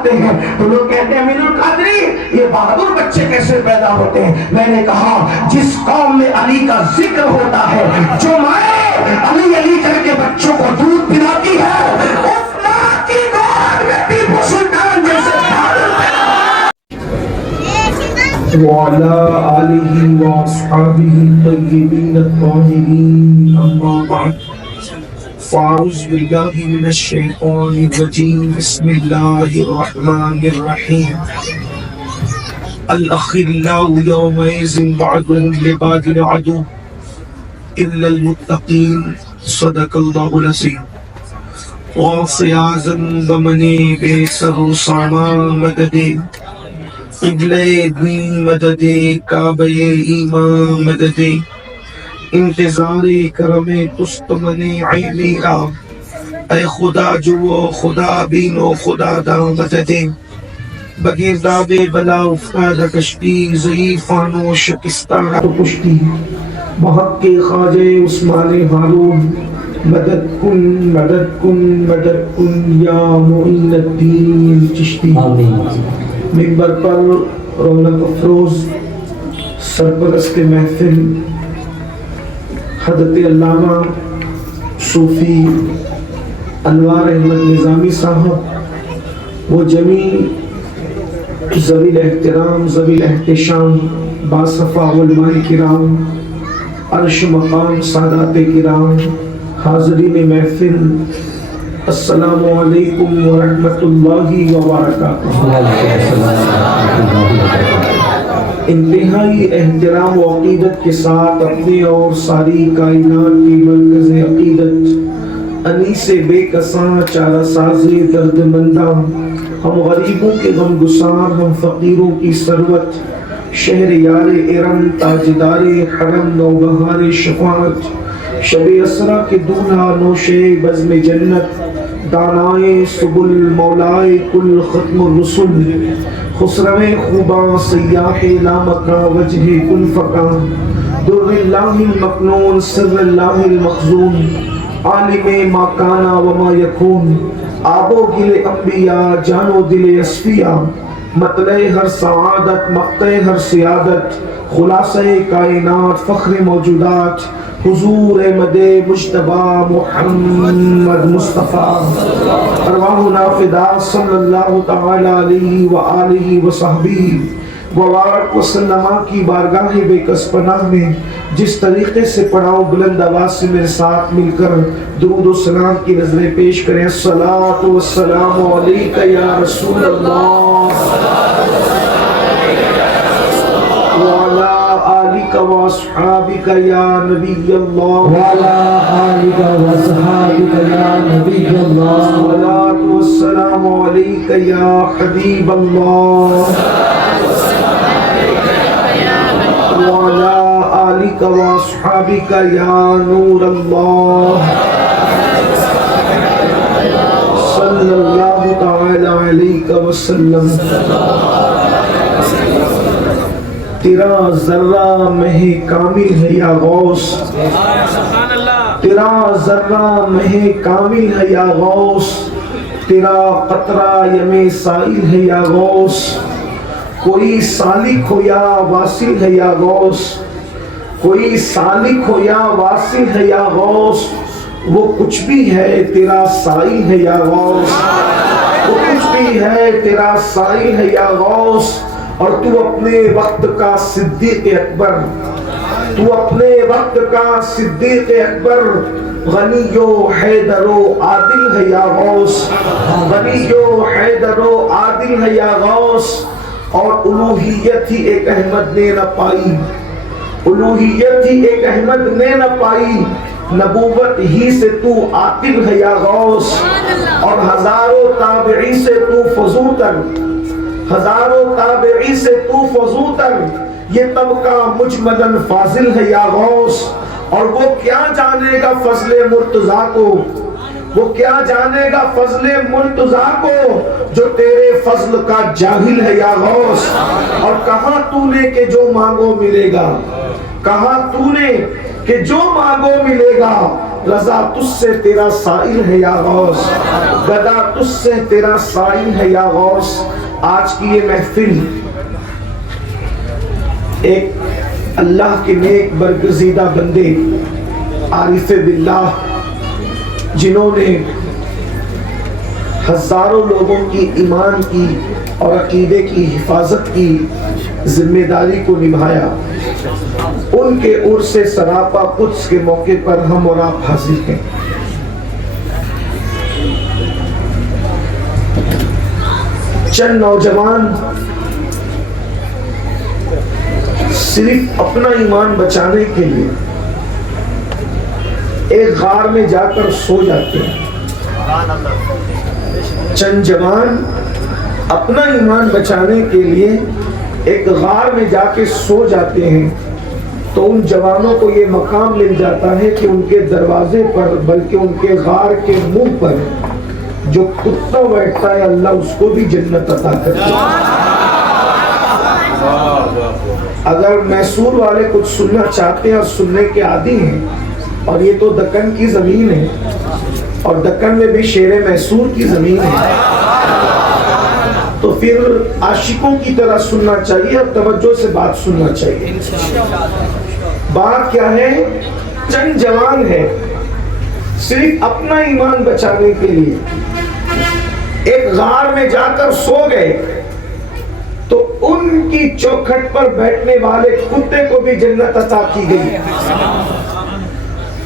ہوتے ہیں تو لوگ کہتے ہیں امین القادری یہ بہادر بچے کیسے پیدا ہوتے ہیں؟ میں نے کہا جس قوم میں علی کا ذکر ہوتا ہے، جو مائیں علی علی کر کے بچوں کو دودھ پلاتی ہے، اس ماں کی گود میں ٹیپو سلطان جیسے بہادر پیدا وعلى آله وأصحابه الطيبين الطاهرين أما بعد فأعوذ بالله من الشيطان الرجيم بسم الله الرحمن الرحيم الأخلاء يومئذ بعضهم لبعض عدو إلا المتقين صدق الله العظيم وصيازا بمني بسر سامان مددي قبلے دین مددِ کعبہ ایمان مددِ انتظار کرم تستمن عیمیرا اے خدا جو خدا بین و خدا دا مددِ بغیر داب بلا افتادہ کشتی ضعیفان و شکستان پشتی بحق کے خواجہ عثمان ہارون مدد کن مدد کن مدد کن یا معین الدین چشتی ممبر پر رونق افروز سرپرست محفل حضرت علامہ صوفی انوار احمد نظامی صاحب وہ جمیع ذوی الاحترام ذوی الاحتشام باصفا علماء کرام عرش مقام سادات کرام حاضرین محفل السلام علیکم ورحمۃ اللہ وبرکاتہ۔ انتہائی احترام و عقیدت کے ساتھ اپنے اور ساری کائنات کی مرکز عقیدت انیس بے کساں چارہ ساز درد منداں ہم غریبوں کے غم گسار ہم فقیروں کی ثروت شہر یار ارم تاجدار حرم نوبہار شفاعت شب اسرا کے دولہا نوش بزم جنت دانائے سبل مولائے کل ختم الرسل خسرو خوباں سیاح لامکا وجہ کل فقاں در اللہ المکنون سر اللہ المخزون عالم ما کانا وما یکون آب و گل انبیاء جان و دل اصفیاء مطلع ہر سعادت مقطع ہر سیادت خلاصہ کائنات فخر موجودات حضور احمد مجتبی محمد مصطفیٰ ارواحنا فدا صلی اللہ تعالی علیہ وآلہ وصحبہ وبارک وسلم کی بارگاہ بے کس پناہ میں جس طریقے سے پڑھاؤ بلند آواز سے میرے ساتھ مل کر درود و سلام کی نظریں پیش کریں۔ الصلاۃ والسلام علیک یا رسول اللہ وعلی آلک واصحابک یا نبی اللہ وعلى آلك وصحابك يا نبي الله الصلاۃ والسلام علیک یا حبیب اللہ وعلى آلك واصحابك يا نور الله صلی اللہ تعالی علیہ وسلم۔ تیرا ذرہ مہ کامل ہے یا غوث، تیرا ذرہ مہ کامل ہے یا غوث، تیرا قطرہ یم سائل ہے یا غوث، کوئی سالک ہو یا واصل ہے یا غوث، کوئی سالک ہو یا واصل ہے یا غوث، وہ کچھ بھی ہے تیرا سائل ہے یا غوث، وہ کچھ بھی ہے تیرا سائل ہے یا غوث۔ اور تو اپنے وقت کا صدیق اکبر، تو اپنے وقت کا صدیق اکبر، غنی و حیدر و عادل ہے یا غوث، غنی و حیدر و عادل ہے یا غوث۔ اور الوہیت ہی ایک احمد نے نہ پائی، الوہیت ہی ایک احمد نے نہ پائی، نبوت ہی سے تو عاقل ہے یا غوث۔ اور ہزاروں تابعی سے تو فضوتر، ہزاروں تابعی سے تو فضوتر، یہ طبقہ مجمدن فاضل ہے یا غوث۔ اور وہ کیا جانے گا فضل مرتضیٰ کو، وہ کیا جانے گا فضل مرتضیٰ کو، جو تیرے فضل کا جاہل ہے یا غوث۔ اور کہاں تو نے کہ جو مانگو ملے گا، کہاں تو نے کہ جو مانگو ملے گا، رضا تجھ سے تیرا سائل ہے یا غوث، گدا تجھ سے تیرا سائل ہے یا غوث۔ آج کی یہ محفل ایک اللہ کے نیک برگزیدہ بندے عارف باللہ جنہوں نے ہزاروں لوگوں کی ایمان کی اور عقیدے کی حفاظت کی ذمہ داری کو نبھایا، ان کے عرس سراپا قدس کے موقع پر ہم اور آپ حاضر ہیں۔ چند نوجوان صرف اپنا ایمان بچانے کے لیے ایک غار میں جا کر سو جاتے ہیں۔ چند جوان اپنا ایمان بچانے کے لیے ایک غار میں جا کے سو جاتے ہیں تو ان جوانوں کو یہ مقام مل جاتا ہے کہ ان کے دروازے پر بلکہ ان کے غار کے منہ پر جو کتا بیٹھتا ہے اللہ اس کو بھی جنت عطا کرتا ہے۔ اگر میسور والے کچھ سننا چاہتے ہیں اور سننے کے عادی ہیں، اور یہ تو دکن کی زمین ہے اور دکن میں بھی شیر میسور کی زمین ہے، تو پھر عاشقوں کی طرح سننا چاہیے اور توجہ سے بات سننا چاہیے۔ بات کیا ہے؟ چند جوان ہے صرف اپنا ایمان بچانے کے لیے ایک غار میں جا کر سو گئے تو ان کی چوکھٹ پر بیٹھنے والے کتے کو بھی جنت عطا کی گئی۔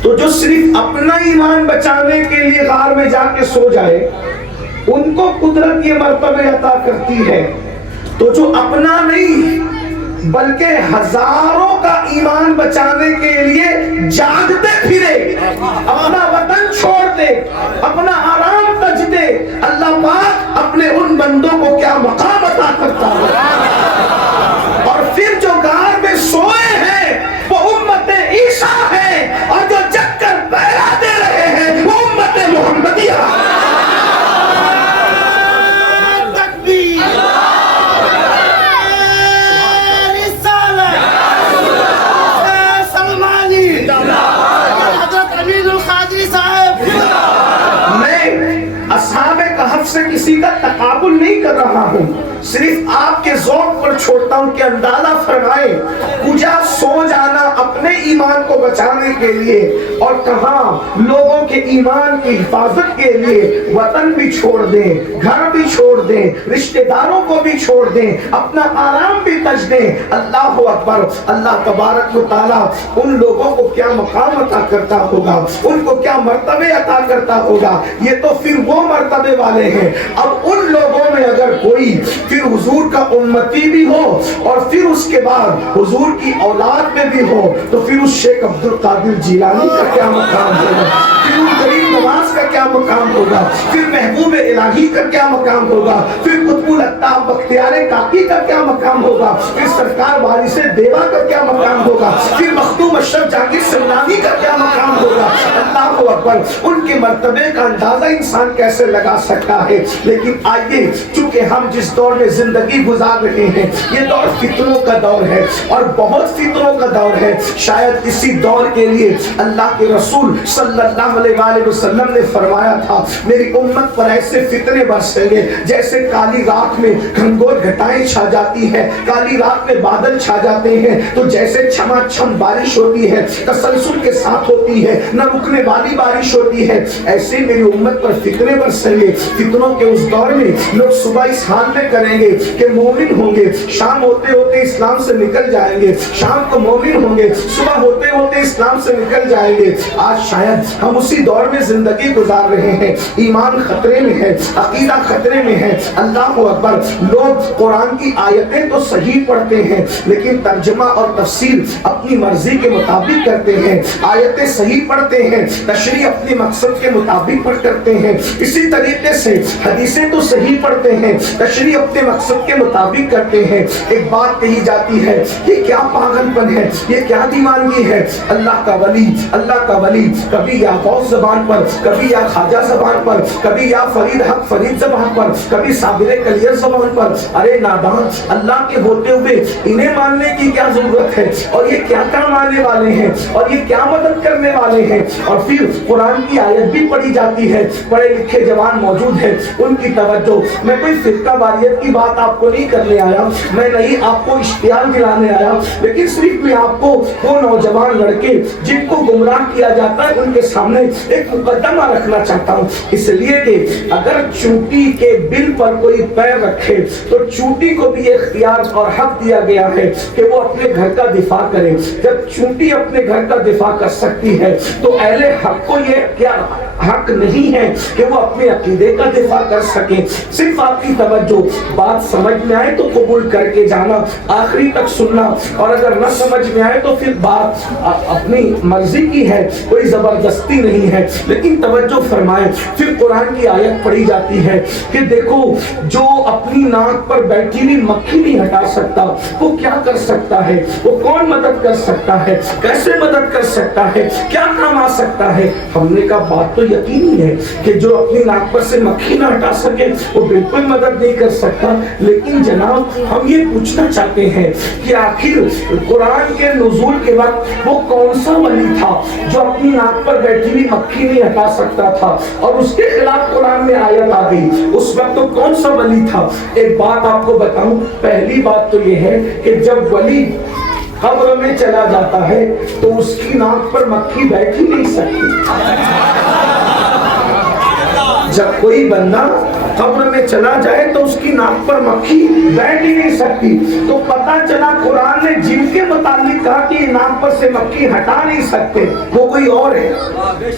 تو جو صرف اپنا ایمان بچانے کے لیے غار میں جا کے سو جائے ان کو قدرت یہ مرتبہ عطا کرتی ہے، تو جو اپنا نہیں بلکہ ہزاروں کا ایمان بچانے کے لیے جاگتے پھرے، اپنا وطن چھوڑ دے، اپنا آرام تج دے، اللہ پاک اپنے ان بندوں کو کیا مقام عطا کرتا ہے۔ اور پھر جو غار میں سوئے ہیں وہ امت عیسیٰ ہے، اور جو جگ کر پہرا دے رہے ہیں وہ امت محمدیہ۔ اصحاب کہف سے کسی کا تقابل نہیں کر رہا ہوں، صرف آپ کے ذوق پر چھوڑتا ہوں کہ اندازہ فرمائیں کجا سو جانا اپنے ایمان کو بچانے کے لیے اور کہاں لوگوں کے ایمان کی حفاظت کے لیے وطن بھی چھوڑ دیں، گھر بھی چھوڑ دیں، رشتہ داروں کو بھی چھوڑ دیں، اپنا آرام بھی تج دیں۔ اللہ اکبر! اللہ تبارک و تعالیٰ ان لوگوں کو کیا مقام عطا کرتا ہوگا، ان کو کیا مرتبے عطا کرتا ہوگا۔ یہ تو پھر وہ مرتبے والے ہیں۔ اب ان لوگوں میں اگر کوئی پھر حضور کا امتی بھی ہو اور پھر اس کے بعد حضور کی اولاد میں بھی ہو تو پھر اس شیخ عبد القادر جیلانی کا کیا مقام ہوگا، پھر ان غریب نواز کا کیا مقام ہوگا، پھر محبوب الہی کا کیا مقام ہوگا، پھر قطب الطاف بختیار کاکی کا کیا مقام ہوگا، پھر سرکار وارث دیوا کا کیا مقام ہوگا، پھر مخدوم اشرف جہانگیر سمنانی کا کیا مقام ہوگا۔ اللہ اکبر! ان کے مرتبے کا اندازہ انسان کیسے لگا سکتا ہے۔ لیکن آئیے، چونکہ ہم جس دور میں زندگی گزار رہے ہیں یہ دور فتنوں کا دور ہے اور بہت فتنوں کا دور ہے۔ شاید اسی دور کے لیے اللہ کے رسول صلی اللہ علیہ وآلہ وسلم نے فرمایا تھا میری امت پر ایسے فتنے برسیں گے جیسے کالی رات میں گھنگور گھٹائیں چھا جاتی ہیں، کالی رات میں بادل چھا جاتے ہیں تو جیسے چھما چھم بارش ہوتی ہے، تسلسل کے ساتھ ہوتی ہے، نہ رکنے والی بارش ہوتی ہے، ایسے میری امت پر فتنے برسیں گے۔ فتنوں کے اس دور میں لوگ صبح اس حال میں کریں گے کہ مومن ہوں گے، شام ہوتے ہوتے اسلام سے نکل جائیں گے، شام کو مومن ہوں گے، صبح ہوتے ہوتے اسلام سے نکل جائیں گے۔ آج شاید ہم اسی دور میں زندگی گزار رہے ہیں، ایمان خطرے میں ہے، عقیدہ خطرے میں ہے۔ اللہ اکبر! لوگ قرآن کی آیتیں تو صحیح پڑھتے ہیں لیکن ترجمہ اور تفسیر اپنی مرضی کے مطابق کرتے ہیں، آیتیں صحیح پڑھتے ہیں، تشریح اپنی مقصد کے مطابق پڑھ کرتے ہیں۔ اسی طریقے سے حدیثیں تو صحیح پڑھتے ہیں، تشریح اپنے مقصد کے مطابق کرتے ہیں۔ ایک بات کہی جاتی ہے یہ کیا پاگل پن ہے، یہ کیا دیوانگی ہے۔ اللہ کا ولی کبھی یا غوث زبان پر پر، کبھی یا خواجہ زبان پر، کبھی یا فرید حق فرید زبان پر، کبھی صابر کلیر زبان پر. ارے نادان، اللہ کے ہوتے ہوئے انہیں ماننے کی کیا ضرورت ہے؟ اور یہ کیا کام آنے والے ہیں؟ اور یہ کیا مدد کرنے والے ہیں؟ اور پھر قرآن کی آیت بھی پڑھی جاتی ہے. پڑھے لکھے جوان موجود ہیں، ان کی توجہ. میں کوئی فرقہ واریت کی بات آپ کو نہیں کرنے آیا، میں نہیں آپ کو اشتعال دلانے آیا، لیکن صرف میں آپ کو وہ نوجوان لڑکے جن کو گمراہ کیا جاتا ہے ان کے سامنے ایک مقدمہ رکھنا چاہتا ہوں. اس لیے کہ اگر چونٹی کے بل پر کوئی پیر رکھے تو چونٹی کو بھی اختیار اور حق دیا گیا ہے کہ وہ اپنے گھر کا دفاع کرے. جب چونٹی اپنے گھر کا دفاع کر سکتی ہے تو اہل حق کو یہ کیا حق نہیں ہے کہ وہ اپنے عقیدے کا دفاع کر سکیں؟ صرف آپ کی توجہ، بات سمجھ میں آئے تو قبول کر کے جانا، آخری تک سننا، اور اگر نہ سمجھ میں آئے تو پھر بات اپنی مرضی کی ہے، کوئی زبردستی نہیں ہے. لیکن توجہ فرمائیں، پھر قرآن کی آیت پڑھی جاتی ہے کہ دیکھو جو اپنی ناک پر بیٹھی ہوئی مکھی نہیں ہٹا سکتا وہ کیا کر سکتا ہے؟ وہ کون مدد کر سکتا ہے؟ کیسے مدد کر سکتا ہے؟ کیا کام آ سکتا ہے؟ ہم نے کہا بات تو یقینی ہے کہ جو اپنی ناک پر سے مکھی نہ ہٹا سکے وہ بالکل مدد نہیں کر سکتا. لیکن جناب ہم یہ پوچھنا چاہتے ہیں کہ آخر قرآن کے نزول کے وقت وہ کون سا ولی تھا جو اپنی ناک پر بیٹھی ہوئی مکھی نہیں ہٹا سکتا تھا اور اس کے خلاف قرآن میں آیت آ گئی؟ اس وقت تو کون سا ولی تھا؟ ایک بات آپ کو بتاؤں، پہلی بات تو یہ ہے کہ جب ولی قبر میں چلا جاتا ہے تو اس کی ناک پر مکھی بیٹھ ہی نہیں سکتی. جب کوئی بندہ قبر میں چلا جائے تو اس کی ناک پر مکھی بیٹھ ہی نہیں سکتی. تو پتہ چلا قرآن نے جن کے متعلق کہا کہ ناک پر سے مکھی ہٹا نہیں سکتے وہ کوئی اور ہے،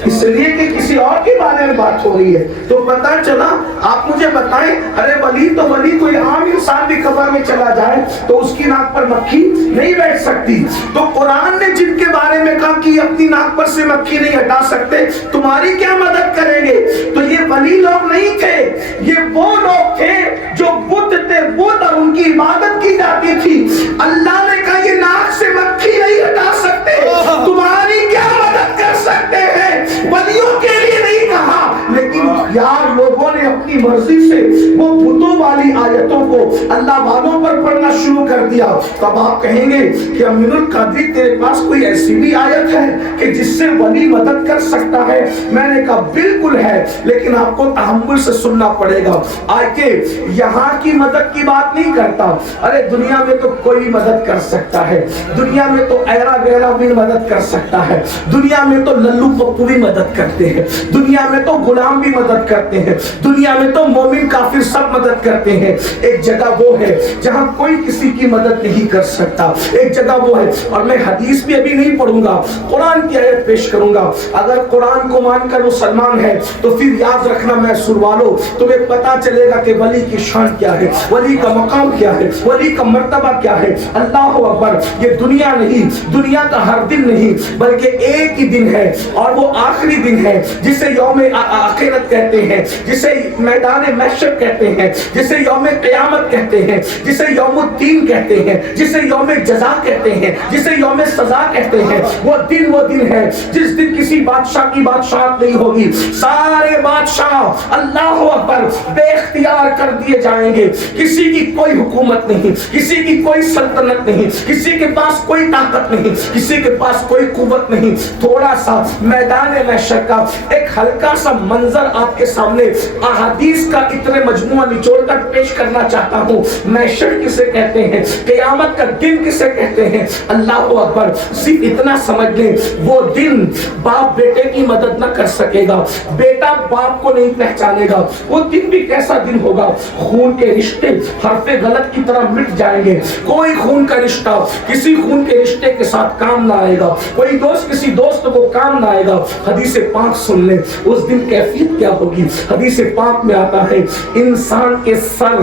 اس لیے کہ کسی اور کے بارے میں بات ہو رہی ہے. تو پتہ چلا، آپ مجھے بتائیں، ارے ولی تو ولی، کوئی عام انسان بھی قبر میں چلا جائے تو اس کی ناک پر مکھی نہیں بیٹھ سکتی. تو قرآن نے جن کے بارے میں کہا کہ اپنی ناک پر سے مکھی نہیں ہٹا سکتے، تمہاری کیا مدد کریں گے؟ تو یہ ولی لوگ نہیں تھے، یہ وہ لوگ تھے جو بت تھے، بت اور ان کی عبادت کی جاتی تھی. اللہ نے کہا یہ ناک سے مکھی نہیں ہٹا سکتے، تمہاری کیا مدد کر سکتے ہیں؟ ولیوں کے لیے نہیں کہا، لیکن یار لوگوں نے اپنی مرضی سے وہ بتوں والی آیتوں کو اللہ والوں پر پڑھنا شروع کر دیا. تب آپ کہیں گے کہ امین القادری تیرے پاس کوئی ایسی بھی آیت ہے کہ جس سے ولی مدد کر سکتا ہے؟ میں نے کہا بالکل ہے، لیکن آپ کو تحمل سے سننا پڑے گا. آج کے یہاں کی مدد کی بات نہیں کرتا، ارے دنیا میں تو کوئی مدد کر سکتا ہے، دنیا میں تو ایرا گیرا بھی مدد کر سکتا ہے، دنیا میں تو للو پپو بھی مدد کرتے ہیں، دنیا میں تو غلام بھی مدد کرتے ہیں، دنیا میں تو مومن کافر سب مدد کرتے ہیں. ایک جگہ وہ ہے جہاں کوئی کسی کی مدد نہیں کر سکتا، ایک جگہ وہ ہے، اور میں حدیث بھی ابھی نہیں پڑھوں گا، قرآن کی آیت پیش کروں گا. اگر قرآن کو مان کر مسلمان ہے تو پھر یاد رکھنا میں سنوالو، تمہیں پتا چلے گا کہ ولی کی شان کیا ہے، ولی کا مقام کیا ہے، ولی کا مرتبہ کیا ہے. اللہ اکبر. یہ دنیا نہیں، دنیا کا ہر دن نہیں، بلکہ ایک ہی دن ہے، اور وہ آخری دن ہے جسے یوم آخرت کہتے ہیں، جسے میدان محشر کہتے ہیں، جسے یوم قیامت کہتے ہیں، جسے یوم الدین کہتے ہیں، جسے یوم جزا کہتے ہیں، جسے یوم سزا کہتے ہیں. وہ دن ہے جس دن کسی بادشاہ کی بادشاہت نہیں ہوگی، سارے بادشاہ اللہ اکبر بے اختیار کر دیے جائیں گے. کسی کی کوئی حکومت نہیں، کسی کی کوئی سلطنت نہیں، کسی کے پاس کوئی طاقت نہیں، کسی کے پاس کوئی قوت نہیں. تھوڑا سا میدان محشر کا ایک ہلکا سا منظر آپ کے سامنے احادیث کا اتنے مجموعہ نچوڑ کر پیش کرنا چاہتا ہوں. محشر کسے کہتے ہیں؟ قیامت کا دن کسے کہتے ہیں؟ اللہ اکبر. صرف اتنا سمجھ لیں، وہ دن باپ بیٹے کی مدد نہ کر سکے گا، بیٹا باپ کو نہیں پہچانے گا. وہ دن بھی کیسا دن ہوگا؟ خون کے رشتے حرف غلط کی طرح مٹ جائیں گے. کوئی خون کا رشتہ کسی خون کے رشتے کے ساتھ کام نہ آئے گا، کوئی دوست کسی دوست کو کام نہ آئے گا. حدیث پاک سن لیں، اس دن کیفیت کیا ہوگی. حدیث پاک میں آتا ہے انسان کے سر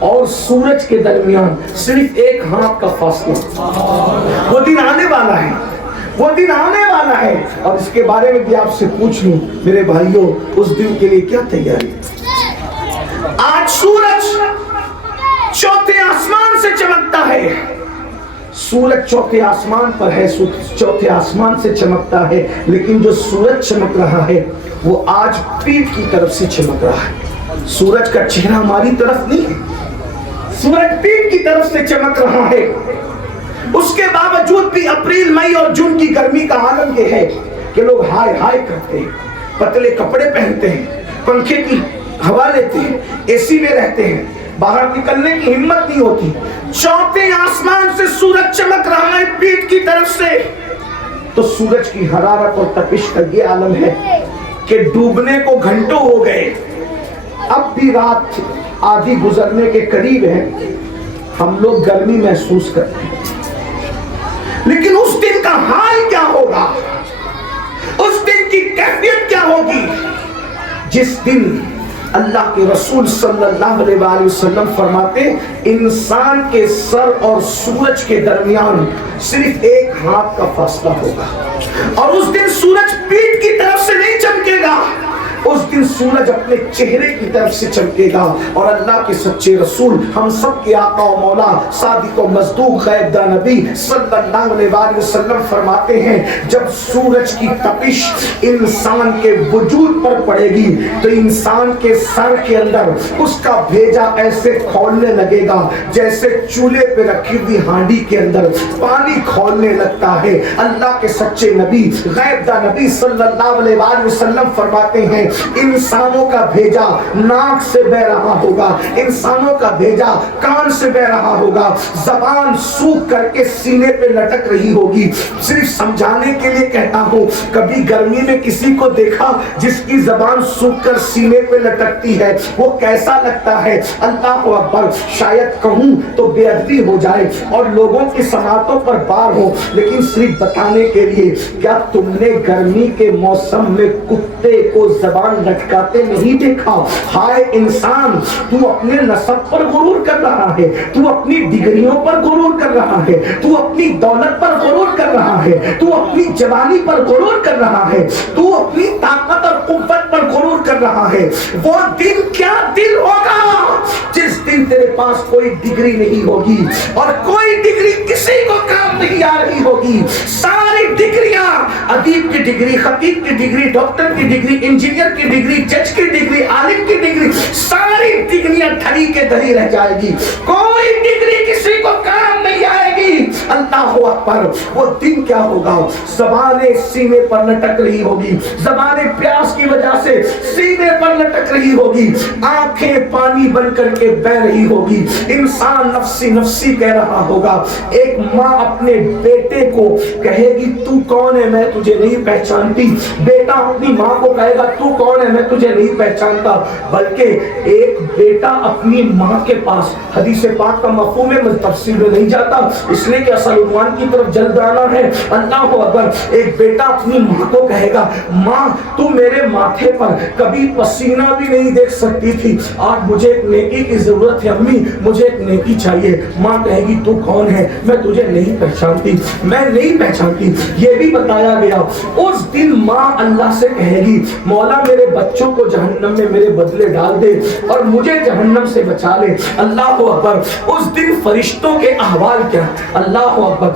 اور سورج کے درمیان صرف ایک ہاتھ کا فاصلہ. وہ دن آنے والا ہے، وہ دن آنے والا ہے. اور اس کے بارے میں بھی آپ سے پوچھ لوں میرے بھائیوں، اس دن کے لیے کیا تیاری؟ آج سورج چوتھے آسمان سے چمکتا ہے، سورج چوتھے آسمان پر ہے، چوتھے آسمان سے چمکتا ہے، لیکن جو سورج چمک رہا ہے وہ آج پیٹھ کی طرف سے چمک رہا ہے۔ سورج کا چہرہ ہماری طرف نہیں ہے، سورج پیٹھ کی طرف سے چمک رہا ہے۔ اس کے باوجود بھی اپریل مئی اور جون کی گرمی کا عالم یہ ہے کہ لوگ ہائے ہائے کرتے ہیں، پتلے کپڑے پہنتے ہیں، پنکھے کی ہوا لیتے ہیں، اے سی میں رہتے ہیں، باہر نکلنے کی ہمت نہیں ہوتی۔ چوتھے آسمان سے سورج چمک رہا ہے پیٹھ کی طرف سے، تو سورج کی حرارت اور تپش کا یہ عالم ہے کہ ڈوبنے کو گھنٹوں ہو گئے، اب بھی رات آدھی گزرنے کے قریب ہے، ہم لوگ گرمی محسوس کرتے ہیں۔ لیکن اس دن کا حال کیا ہوگا، اس دن کی کیفیت کیا ہوگی، جس دن اللہ کے رسول صلی اللہ علیہ وآلہ وسلم فرماتے انسان کے سر اور سورج کے درمیان صرف ایک ہاتھ کا فاصلہ ہوگا، اور اس دن سورج پیٹھ کی طرف سے نہیں چمکے گا، اس دن سورج اپنے چہرے کی طرف سے چمکے گا۔ اور اللہ کے سچے رسول، ہم سب کے آقا و مولا، صادق و مصدوق غیب داں نبی صلی اللہ علیہ وآلہ وسلم فرماتے ہیں جب سورج کی تپش انسان کے وجود پر پڑے گی تو انسان کے سر کے اندر اس کا بھیجا ایسے کھولنے لگے گا جیسے چولہے پہ رکھی ہوئی ہانڈی کے اندر پانی کھولنے لگتا ہے۔ اللہ کے سچے نبی غیب داں نبی صلی اللہ علیہ وآلہ وسلم فرماتے ہیں انسانوں کا بھیجا ناک سے بہ رہا ہوگا، انسانوں کا بھیجا کان سے بہ رہا ہوگا، زبان سوکھ کر کے سینے پہ لٹک رہی ہوگی۔ صرف سمجھانے کے لیے کہتا ہوں، کبھی گرمی میں کسی کو دیکھا جس کی زبان سوکھ کر سینے پہ لٹکتی ہے، وہ کیسا لگتا ہے؟ اللہ اکبر، شاید کہوں تو بے ادبی ہو جائے اور لوگوں کی سماعتوں پر بار ہو، لیکن صرف بتانے کے لیے، کیا تم نے گرمی کے موسم میں کتے کو زبان لٹکاتے نہیں دیکھا؟ ہائے انسان، تو اپنے نسب پر غرور کر رہا ہے، تو اپنی ڈگریوں پر غرور کر رہا ہے، تو اپنی دولت پر غرور کر رہا ہے، تو اپنی جوانی پر غرور کر رہا ہے، تو اپنی طاقت اور قوت پر غرور کر رہا ہے۔ وہ دن کیا دن ہوگا جس دن تیرے پاس کوئی ڈگری نہیں ہوگی اور کوئی ڈگری کسی کو کام نہیں آ رہی ہوگی۔ ساری ڈگریاں، ادیب کی ڈگری، خطیب کی ڈگری، ڈاکٹر کی ڈگری، انجینئر کی ڈگری، جج کی ڈگری، عالم کی ڈگری، ساری ڈگریاں دھری کے دھری رہ جائے گی، کوئی ڈگری کسی کو کام نہیں آئے گی۔ اللہ اکبر، وہ دن کیا ہوگا؟ زبانیں سینے پر لٹک رہی ہوگی، زبانیں پیاس کی وجہ سے سینے پر لٹک رہی ہوگی، آنکھیں پانی بن کر کے بہ رہی ہوگی، انسان نفسی نفسی کہہ رہا ہوگا۔ ایک ماں اپنے بیٹے کو کہے گی تو کون ہے، میں تجھے نہیں پہچانتی، بیٹا اپنی ماں کو کہے گا تو کون ہے، میں تجھے نہیں پہچانتا، بلکہ ایک بیٹا اپنی ماں کے پاس، حدیث پاک کا مفہوم ہے، میں تفصیل میں نہیں جاتا اس لیے کہ اصل عنوان کی طرف جلد آنا ہے۔ اللہ اکبر، ایک بیٹا اپنی ماں کو کہے گا ماں تو میرے ماتھے پر کبھی پسینہ بھی نہیں دیکھ سکتی تھی، آج مجھے ایک نیکی کی ضرورت ہے امی، مجھے ایک نیکی چاہیے۔ ماں کہے گی تو کون ہے، میں تجھے نہیں پہچانتی، میں نہیں پہچانتی۔ یہ بھی بتایا گیا اس دن ماں اللہ سے کہے گی مولا میرے بچوں کو جہنم میں میرے بدلے ڈال دے اور مجھے جہنم سے بچا لے۔ اللہ اکبر، اس دن فرشتوں کے احوال کیا؟ اللہ اکبر،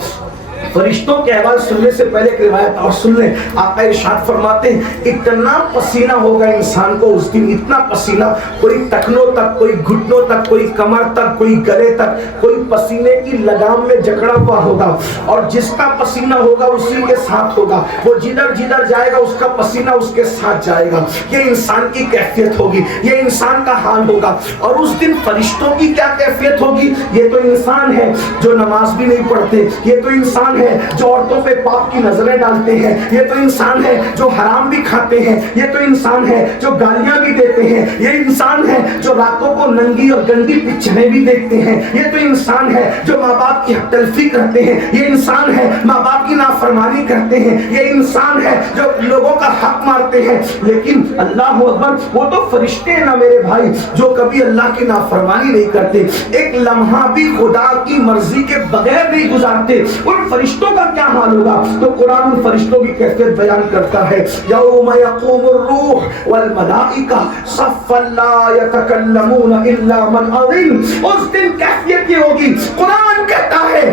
فرشتوں کے احوال سننے سے پہلے ایک روایت اور سن لیں۔ آقا ارشاد فرماتے ہیں اتنا پسینہ ہوگا انسان کو اس دن، اتنا پسینہ، کوئی ٹخنوں تک، کوئی گھٹنوں تک، کوئی کمر تک، کوئی گلے تک، کوئی پسینے کی لگام میں جکڑا ہوا ہوگا، اور جس کا پسینہ ہوگا اسی کے ساتھ ہوگا، وہ جدھر جدھر جائے گا اس کا پسینہ اس کے ساتھ جائے گا۔ یہ انسان کی کیفیت ہوگی، یہ انسان کا حال ہوگا۔ اور اس دن فرشتوں کی کیا کیفیت ہوگی؟ یہ تو انسان ہے جو نماز بھی نہیں پڑھتے، یہ تو انسان ہے جو عورتوں پہ پاپ کی نظریں ڈالتے ہیں، یہ تو انسان ہے جو حرام بھی کھاتے ہیں، یہ تو انسان ہے جو گالیاں بھی دیتے ہیں، یہ انسان ہے جو راتوں کو ننگی اور گندی پکچریں بھی دیکھتے ہیں، یہ تو انسان ہے جو ماں باپ کی حق تلفی کرتے ہیں، یہ انسان ہے ماں باپ کی نافرمانی کرتے ہیں، یہ انسان ہے جو لوگوں کا حق مارتے ہیں۔ لیکن اللہ اکبر، وہ تو فرشتے ہیں نا میرے بھائی جو کبھی اللہ کی نافرمانی نہیں کرتے، ایک لمحہ بھی خدا کی مرضی کے بغیر نہیں گزارتے، ان فرشتوں کا کیا حال ہوگا؟ تو قرآن ان فرشتوں کی کیفیت بیان کرتا ہے یوم یقوم الروح والملائکہ صفا لا یتکلمون الا من اذن۔ اس دن کیفیت یہ ہوگی، قرآن کہتا ہے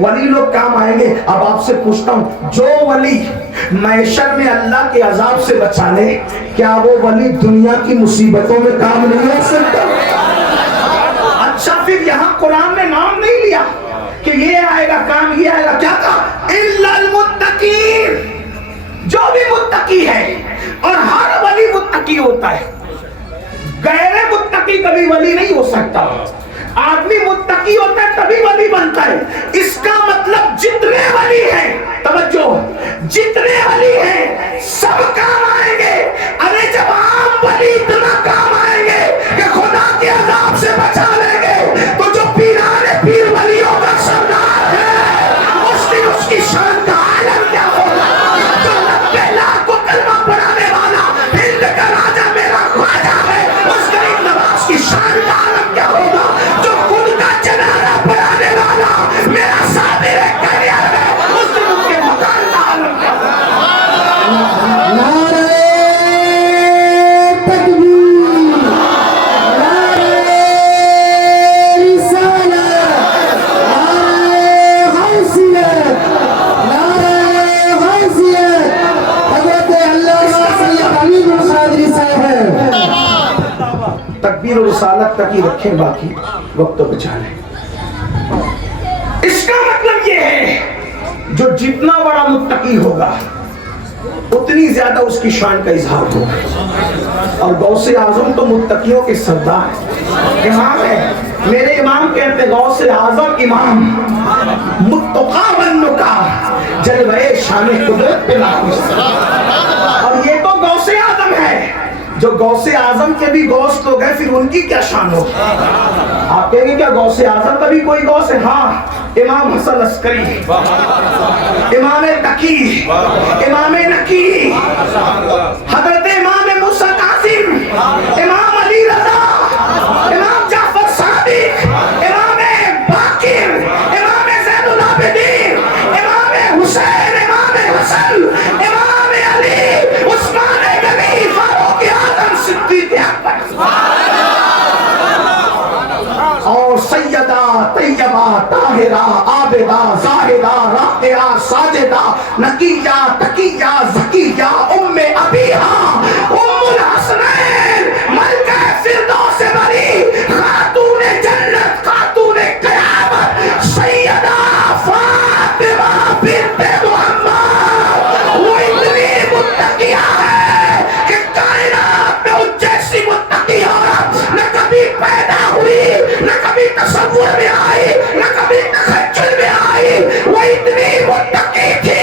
ولی لوگ کام آئیں گے. اب آپ سے پوچھتا ہوں, جو ولی محشر میں اللہ کے عذاب سے بچا لے, کیا وہ ولی دنیا کی مصیبتوں میں کام نہیں ہو سکتا؟ اچھا پھر یہاں قرآن نے نام نہیں لیا کہ یہ آئے گا کام, یہ آئے گا, کیا کہا؟ الا المتقین, جو بھی متقی ہے. اور ہر ولی متقی ہوتا ہے, غیر متقی کبھی ولی نہیں ہو سکتا. آدمی متقی ہوتا ہے تبھی ولی بنتا ہے. اس کا مطلب جتنے ولی ہیں, توجہ, جتنے ولی ہیں سب کام آئیں گے. ارے جب عام ولی اتنا کام آئیں گے کہ خدا کے عذاب سے بچا لیں گے, تو جو پیرانے پیر ولیوں کا سردار ہے اس دن اس کی شان کا عالم کیا ہوگا؟ جو 90 لاکھ کو کلمہ پڑھانے والا ہند کا راجا میرا خواجہ ہے, اس غریب نواز کی شان کا عالم کیا ہوگا؟ جو خود کا جنازہ پڑھانے والا میرا صابر کریار ہے, اس دن ان کے مکان کا عالم کیا ہوگا؟ نعرہ تکبیر، نعرہ رسالت، نعرہ حیثیت، نعرہ حیثیت. حضرت علامہ سید حمید القادری صاحب. تکبیر و رسالت تک ہی رکھیں, باقی وقت تو بچا لیں. اس کا مطلب یہ ہے جو جتنا بڑا متقی ہوگا اتنی زیادہ اس کی شان کا اظہار ہوگا. اور غوث اعظم تو متقیوں کے سردار امام ہے. میرے امام کہتے ہیں غوث اعظم امام متقا بنکا جلوہ شان قدرت پہ لاکھوں. اور یہ تو غوث اعظم ہے. جو غوث اعظم کے بھی غوث لوگ ہیں, پھر ان کی کیا شان ہو؟ آپ کہیں گے کیا غوث اعظم کا بھی کوئی غوث ہے؟ ہاں, امام حسن عسکری, امام تقی, امام نقی, حضرت امام موسیٰ قاسم, امام علی رضا, امام جعفر صادق, امام باقر, امام زین العابدین, امام حسین, امام حسن, امام علی, عثمان غنی, فاروق اعظم, صدیق اکبر, اور سیدہ طیبہ طاہرہ عابدہ زاہدہ راقعہ ساجدہ نقیہ تقیہ زکیہ ام ابیہا ام الحسنین ملکہ فردوس بری خاتون جنت خاتون قیامت سیدہ فاطمہ بنت محمد. وہ اتنی متقیہ ہے کہ کائنات میں ان جیسی متقی عورت نہ کبھی پیدا ہوئی, نہ کبھی تصور میں آئی, نہ کبھی تخیل میں آئی. وہ اتنی متقی تھی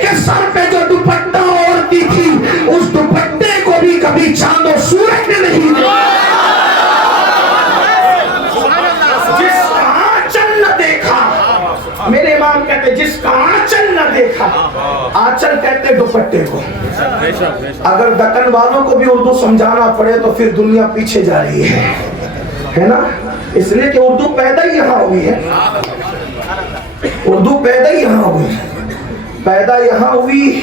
کہ سر پہ جو دوپٹہ اوڑھتی تھی اس دوپٹے کو بھی کبھی چاند و سورج نے نہیں دیکھا. جس کا آنچل نہ دیکھا, میرے امام کہتے جس کا آنچل نہ دیکھا, آنچل کہتے دوپٹے کو. اگر دکن والوں کو بھی اردو سمجھانا پڑے تو پھر دنیا پیچھے جا رہی ہے نا, اس لیے کہ اردو پیدا ہی یہاں ہوئی ہے. اردو پیدا ہی یہاں ہوئی, پیدا یہاں ہوئی,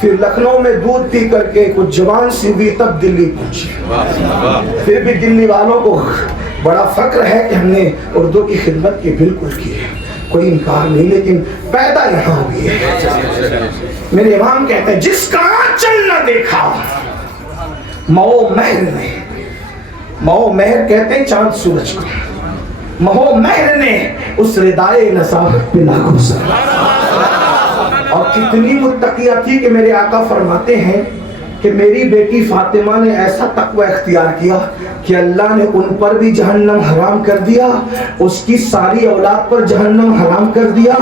پھر لکھنؤ میں دودھ پی کر کے کچھ جوان سی ہوئی, تب دلی پہنچی. پھر بھی دلی والوں کو بڑا فخر ہے کہ ہم نے اردو کی خدمت کی, بالکل کی ہے, کوئی انکار نہیں, لیکن پیدا یہاں ہوئی ہے. میرے امام کہتے ہیں جس کا آنچل نہ دیکھا مئو مہر نے, مئو مہر کہتے ہیں چاند سورج کو, مئو مہر نے اس ردائے نصاحت پہ لاکھوں سر. اور کتنی متقیہ تھی کہ میرے آقا فرماتے ہیں کہ میری بیٹی فاطمہ نے ایسا تقوی اختیار کیا کہ اللہ نے ان پر بھی جہنم حرام کر دیا, اس کی ساری اولاد پر جہنم حرام کر دیا,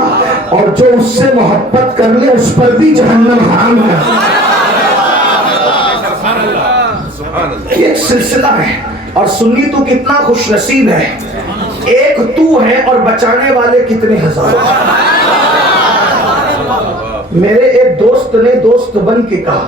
اور جو اس سے محبت کر لے اس پر بھی جہنم حرام کر دیا. ایک سلسلہ ہے. اور سنی تو کتنا خوش نصیب ہے, ایک تو ہے اور بچانے والے کتنے ہزار. میرے ایک دوست نے دوست بن کے کہا,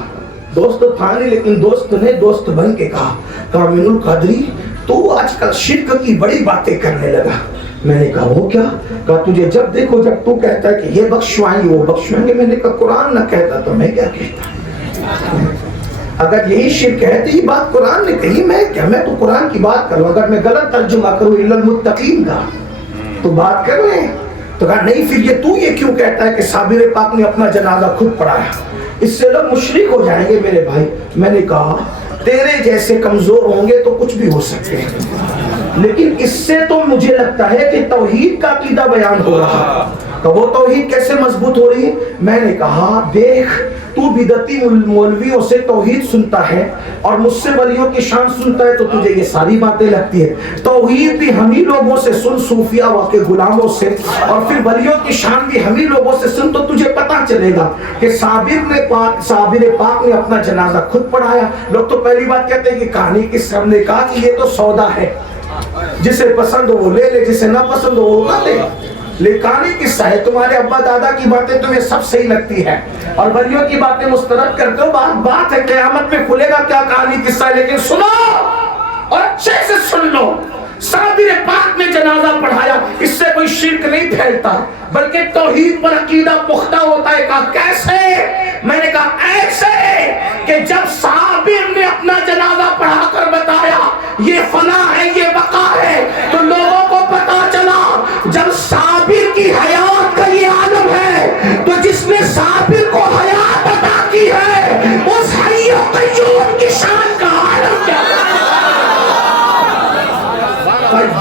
دوست تھا نہیں لیکن دوست نے دوست بن کے کہا, کامل القادری تو آج کل شرک کی بڑی باتیں کرنے لگا. میں نے کہا وہ کیا؟ کہا تجھے جب دیکھو جب تو کہتا ہے کہ یہ بخشوائیں وہ بخشوائیں گے. میں نے کہا قرآن نہ کہتا تو میں کیا کہتا؟ اگر یہی شرک ہے تو یہ بات قرآن نے کہی, میں کیا, میں تو قرآن کی بات کروں. اگر میں غلط ترجمہ کروں الا المتقین کا تو بات کر لیں. تو کہا نہیں پھر یہ کیوں کہتا ہے کہ صابر پاک نے اپنا جنازہ خود پڑھایا؟ اس سے لوگ مشرک ہو جائیں گے میرے بھائی. میں نے کہا تیرے جیسے کمزور ہوں گے تو کچھ بھی ہو سکتے ہیں، لیکن اس سے تو مجھے لگتا ہے کہ توحید کا عقیدہ بیان ہو رہا ہے. تو وہ توحید کیسے مضبوط ہو رہی ہے؟ میں نے کہا دیکھ تو بدعتی مولویوں سے توحید سنتا ہے اور مجھ سے ولیوں کی شان سنتا ہے تو تجھے یہ ساری باتیں لگتی ہے. توحید بھی ہم ہی لوگوں سے سن، صوفیہ کے غلاموں سے، اور پھر ولیوں کی شان بھی ہم ہی لوگوں سے سن، تو تجھے پتا چلے گا کہ صابر پاک نے اپنا جنازہ خود پڑھایا. لوگ تو پہلی بات کہتے ہیں کہ کہانی کس ہم نے کہا کہ یہ تو سودا ہے، جسے پسند ہو وہ لے لے، جسے نہ پسند ہو وہ نہ لے. لیکانی قصہ ہے. تمہارے ابا دادا کی باتیں تمہیں سب صحیح لگتی ہے اور ولیوں کی باتیں مسترد کرتے ہو. بات ہے قیامت میں کھلے گا کیا کہانی قصہ ہے. لیکن سنو اور اچھے سے سن لو، صابر پاک نے جنازہ پڑھایا. اس سے کوئی شرک نہیں پھیلتا بلکہ توحید پر عقیدہ پختہ ہوتا ہے. کہا کیسے؟ میں نے کہا ایسے کہ جب صابر نے اپنا جنازہ پڑھا کر بتایا یہ فنا ہے یہ بقا ہے، تو لوگوں کو پتا چلا جب صابر کی حیات کا یہ عالم ہے تو جس نے صابر کو حیات عطا کی ہے اس حی و قیوم کی شان کا عالم کیا ہے.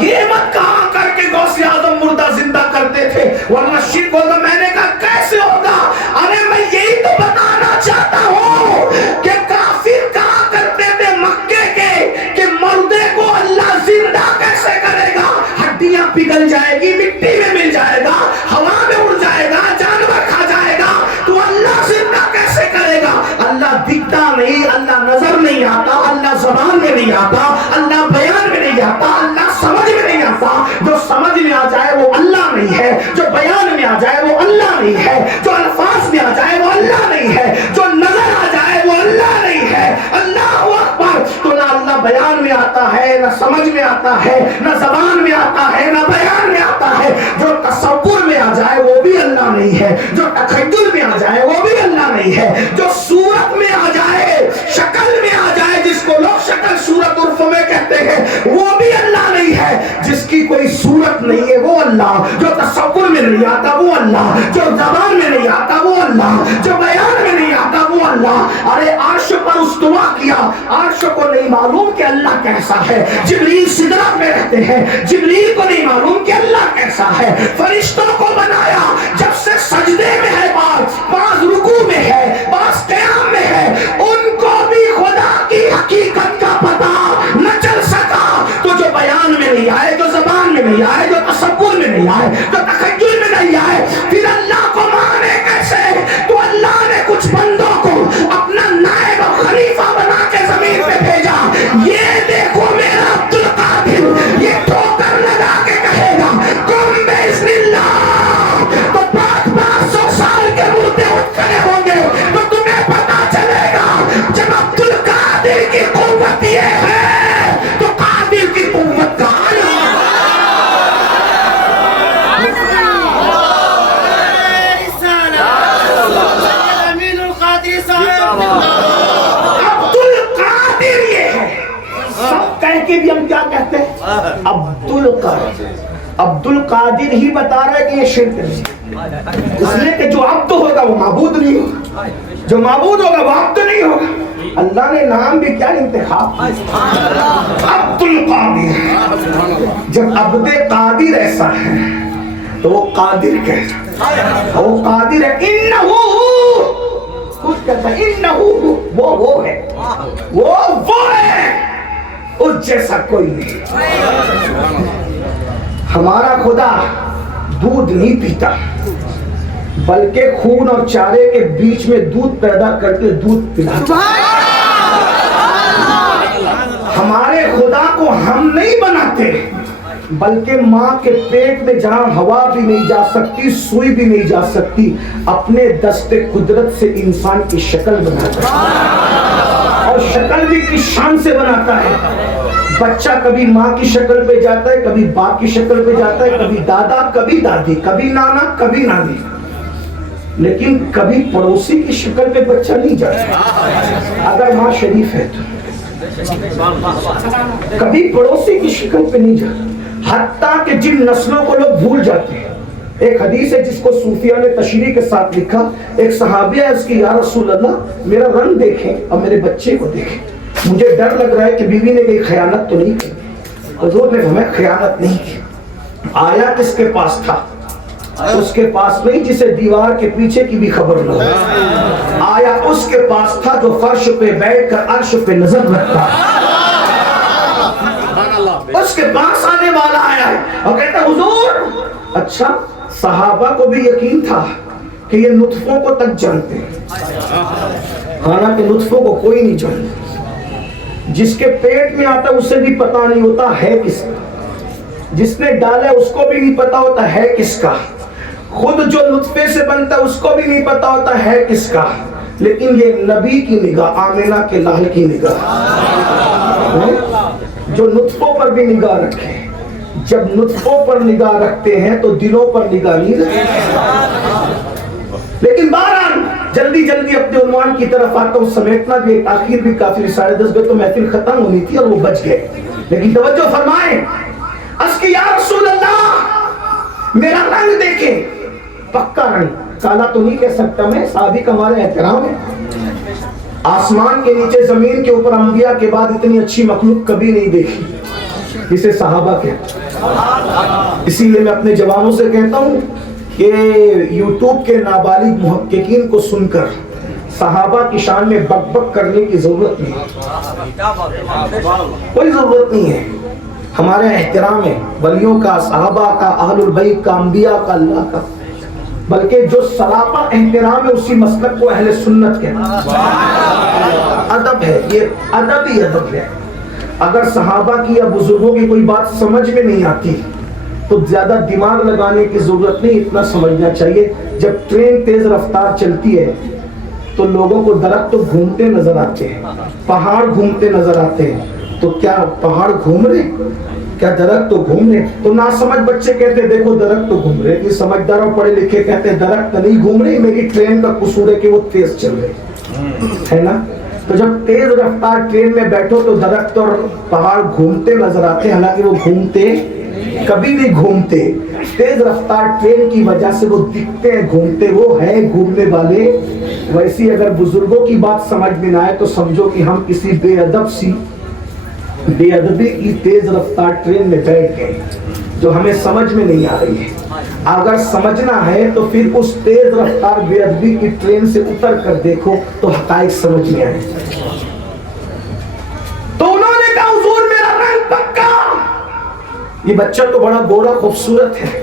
یہ مت کہا کر کے غوث اعظم مردہ زندہ کرتے تھے ورنہ شرک ہوگا. میں نے کہا کیسے ہوگا؟ ارے میں یہی تو بتانا چاہتا ہوں کہ کافر کہا کرتے تھے مکے کے کہ مردے کو اللہ زندہ کیسے کرے گا؟ ہڈیاں پگھل جائے گی، مٹی میں مل جائے گا، ہوا میں اڑ جائے گا، جانور کھا جائے گا، تو اللہ زندہ کیسے کرے گا؟ اللہ دکھتا نہیں، اللہ نظر نہیں آتا، اللہ زبان میں نہیں آتا، اللہ بیان میں نہیں آتا، اللہ سمجھ میں نہیں آتا. جو سمجھ میں آ جائے وہ اللہ نہیں ہے، جو بیان میں آ جائے وہ اللہ نہیں ہے، جو الفاظ میں آ جائے وہ اللہ نہیں ہے، جو نظر آ جائے وہ اللہ نہیں ہے. اللہ اکبر. تو نہ اللہ بیان میں آتا ہے، نہ سمجھ میں آتا ہے، نہ زبان میں آتا ہے، نہ بیان میں آتا ہے. جو تصور میں آ جائے وہ بھی اللہ نہیں ہے، جو تخیل میں آ جائے وہ بھی اللہ نہیں ہے، جو صورت میں آ جائے، شکل میں آ جائے، جس کو لوگ شکل صورت عرف میں کہتے ہیں وہ بھی اللہ نہیں ہے. جس کی کوئی صورت نہیں ہے وہ اللہ، جو تصور میں نہیں آتا وہ اللہ، جو زبان میں نہیں آتا وہ اللہ، جو بیان میں نہیں آتا وہ اللہ. ارے عرش پر استوا کیا، عرش کو نہیں معلوم کہ اللہ کیسا ہے. جبریل سدرہ پہ رہتے ہیں، جبریل کو نہیں معلوم کہ اللہ کیسا ہے. فرشتوں کو بنایا، جب سے سجدے میں ہے، بعض رکوع میں ہے، بعض قیام میں ہے، ان کو بھی خدا کی حقیقت کا پتہ نہ چل سکا. تو جو بیان میں نہیں آئے، جو زبان میں نہیں آئے، جو تصور میں نہیں آئے، جو تخیل میں نہیں آئے، پھر اللہ کو مانے کیسے؟ تو اللہ نے کچھ بندوں کو اپنا نائب و خلیفہ بنا کے زمین پہ بھیجا. یہ دیکھو میرا عبدالقادر، یہ ٹھوکر لگا کے کہے گا قم بإذن اللہ، تو 500 سال کے مردے اٹھ کھڑے ہوں گے. تو تمہیں پتا چلے گا جب عبدالقادر کی قوت یہ ہے تو قادر کی قوت کا عبدالقادر یہ ہے. سب کہہ کے بھی ہم کیا کہتے ہیں؟ عبدالقادر. عبدالقادر ہی بتا رہا ہے کہ یہ شرک نہیں، اس لیے کہ جو عبد ہوگا وہ معبود نہیں ہوگا، جو معبود ہوگا وہ عبد نہیں ہوگا. اللہ نے نام بھی کیا انتخاب، عبدالقادر. جب عبد قادر ایسا ہے تو وہ قادر کہتا ہے، وہ قادر ہے. انہو خود کہتا ہے انہو، وہ ہے، وہ ہے، اس جیسا کوئی نہیں. ہمارا خدا دودھ نہیں پیتا بلکہ خون اور چارے کے بیچ میں دودھ پیدا کر کے دودھ پلاتا. ہمارے خدا کو ہم نہیں بناتے بلکہ ماں کے پیٹ میں جہاں ہوا بھی نہیں جا سکتی، سوئی بھی نہیں جا سکتی، اپنے دست قدرت سے انسان کی شکل بناتا ہے اور شکل بھی کس شان سے بناتا ہے. بچہ کبھی ماں کی شکل پہ جاتا ہے، کبھی باپ کی شکل پہ جاتا ہے، کبھی دادا کبھی دادی، کبھی نانا کبھی نانی، لیکن کبھی پڑوسی کی شکل پہ بچہ نہیں جاتا اگر ماں شریف ہے تو. کبھی پڑوسی کی شکل پہ نہیں جاتا. حتیٰ کہ جن نسلوں کو لوگ بھول جاتے ہیں. ایک حدیث ہے جس کو صوفیہ نے تشریح کے ساتھ لکھا. ایک صحابیہ ہے اس کی، یا رسول اللہ میرا رنگ دیکھیں اور میرے بچے کو دیکھیں، مجھے ڈر لگ رہا ہے کہ بیوی نے کوئی خیانت تو نہیں کی. حضور نے فرمایا خیانت نہیں کی. آیا کس کے پاس تھا؟ اس کے پاس نہیں جسے دیوار کے پیچھے کی بھی خبر نہ ہو. آیا اس کے پاس تھا جو فرش پہ بیٹھ کر عرش پہ نظر رکھتا. اس کے پاس آنے والا آیا ہے اور کہتا حضور. اچھا، صحابہ کو بھی یقین تھا کہ یہ نطفوں کو تک جانتے ہیں، حالانکہ نطفوں کو کوئی نہیں جانتا. جس کے پیٹ میں آتا اسے بھی پتا نہیں ہوتا ہے کس کا، جس نے ڈالا اس کو بھی نہیں پتا ہوتا ہے کس کا، خود جو نطفے سے بنتا اس کو بھی نہیں پتا ہوتا ہے کس کا. لیکن یہ نبی کی نگاہ، آمنہ کے لال کی نگاہ، جو نطفوں پر بھی نگاہ رکھے. جب نطفوں پر نگاہ رکھتے ہیں تو دلوں پر نگاہ نہیں رکھتے. لیکن بہرحال جلدی جلدی اپنے عنوان کی طرف آتا ہوں، سمیٹنا بھی ایک آخر بھی کافی 10:30 گئے تو محفل ختم ہونی تھی اور وہ بچ گئے. لیکن توجہ فرمائیں، اس کی یا رسول اللہ میرا رنگ دیکھیں. پکا رنگ، کالا تو نہیں کہہ سکتا میں، صحابی کا ہمارا احترام ہے. آسمان کے نیچے زمین کے اوپر انبیاء کے بعد اتنی اچھی مخلوق کبھی نہیں دیکھی جسے صحابہ کہتے. اسی لیے میں اپنے جوانوں سے کہتا ہوں کہ یوٹیوب کے نابالغ محققین کو سن کر صحابہ کی شان میں بک بک کرنے کی ضرورت نہیں، کوئی ضرورت نہیں ہے. ہمارا احترام ہے ولیوں کا، صحابہ کا، اہل البیت کا، انبیاء کا، اللہ کا. بلکہ جو سراپا احترام ہے اسی مسلک کو اہل سنت کہتے ہیں. ادب ہے، یہ ادب ہی ادب ہے. اگر صحابہ کی یا بزرگوں کی کوئی بات سمجھ میں نہیں آتی تو زیادہ دماغ لگانے کی ضرورت نہیں، اتنا سمجھنا چاہیے. جب ٹرین تیز رفتار چلتی ہے تو لوگوں کو درخت تو گھومتے نظر آتے ہیں، پہاڑ گھومتے نظر آتے ہیں. تو کیا پہاڑ گھوم رہے؟ کیا درخت تو گھوم رہے؟ تو ناسمجھ بچے کہتے ہیں دیکھو درخت تو گھوم رہے. یہ سمجھدار اور پڑھے لکھے کہتے ہیں درخت نہیں گھوم رہے، میری ٹرین کا قصور ہے کہ وہ تیز چل رہے ہے نا. تو جب تیز رفتار ٹرین میں بیٹھو تو درخت اور پہاڑ گھومتے نظر آتے ہیں، حالانکہ وہ گھومتے کبھی نہیں گھومتے. تیز رفتار ٹرین کی وجہ سے وہ دکھتے ہیں گھومتے، وہ ہے گھومنے والے. ویسی اگر بزرگوں کی بات سمجھ میں نہ آئے تو سمجھو کہ ہم کسی بے ادبی کی تیز رفتار ٹرین میں بیٹھ گئے جو ہمیں سمجھ میں نہیں آ رہی ہے. اگر سمجھنا ہے تو پھر اس تیز رفتار بے ادبی کی ٹرین سے اتر کر دیکھو تو حقائق سمجھ میں آئے. تو انہوں نے کہا حضور میرا رنگ پکا. یہ بچہ تو بڑا گورا خوبصورت ہے.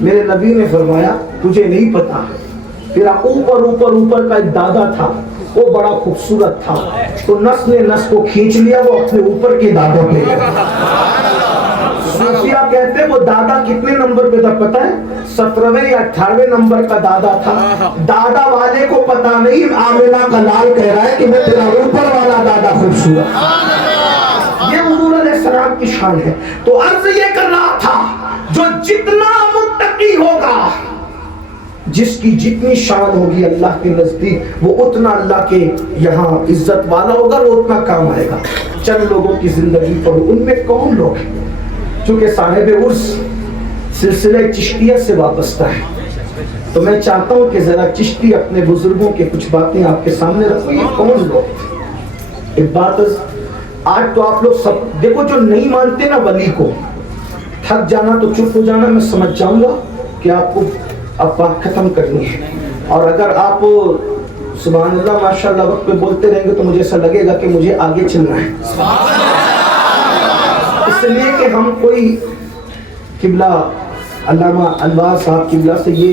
میرے نبی نے فرمایا تجھے نہیں پتا، تیرا اوپر کا ایک دادا تھا، وہ بڑا خوبصورت تھا، تو نس نے نس کو کھینچ لیا، وہ اپنے اوپر کے دادا پہ گیا. صوفیہ کہتے ہیں وہ دادا کتنے نمبر پہ تھا پتا ہے؟ 17ویں یا 18ویں نمبر کا دادا تھا. دادا والے کو پتا نہیں، آمنہ کا لال کہہ رہا ہے کہ میں تیرا اوپر والا دادا خوبصورت. یہ حضور علیہ السلام کی شان ہے. تو عرض یہ کر رہا تھا جو جتنا متقی ہوگا، جس کی جتنی شان ہوگی اللہ کے نزدیک، وہ اتنا اللہ کے یہاں عزت والا ہوگا، وہ اتنا کام آئے گا. چند لوگوں کی زندگی پڑھو، ان میں کون لوگ ہیں؟ چونکہ صاحب عرس سلسلہ چشتیہ سے وابستہ ہے تو میں چاہتا ہوں کہ ذرا چشتی اپنے بزرگوں کے کچھ باتیں آپ کے سامنے رکھو. یہ کون لوگ؟ ایک بات آج تو آپ لوگ سب دیکھو، جو نہیں مانتے نا ولی کو، تھک جانا تو چپ ہو جانا، میں سمجھ جاؤں گا کہ آپ کو اب بات ختم کرنی ہے. اور اگر آپ سبحان اللہ ماشاءاللہ وقت پہ بولتے رہیں گے تو مجھے ایسا لگے گا کہ مجھے آگے چلنا ہے. اس لیے کہ ہم کوئی قبلہ علامہ انوار صاحب قبلہ سے یہ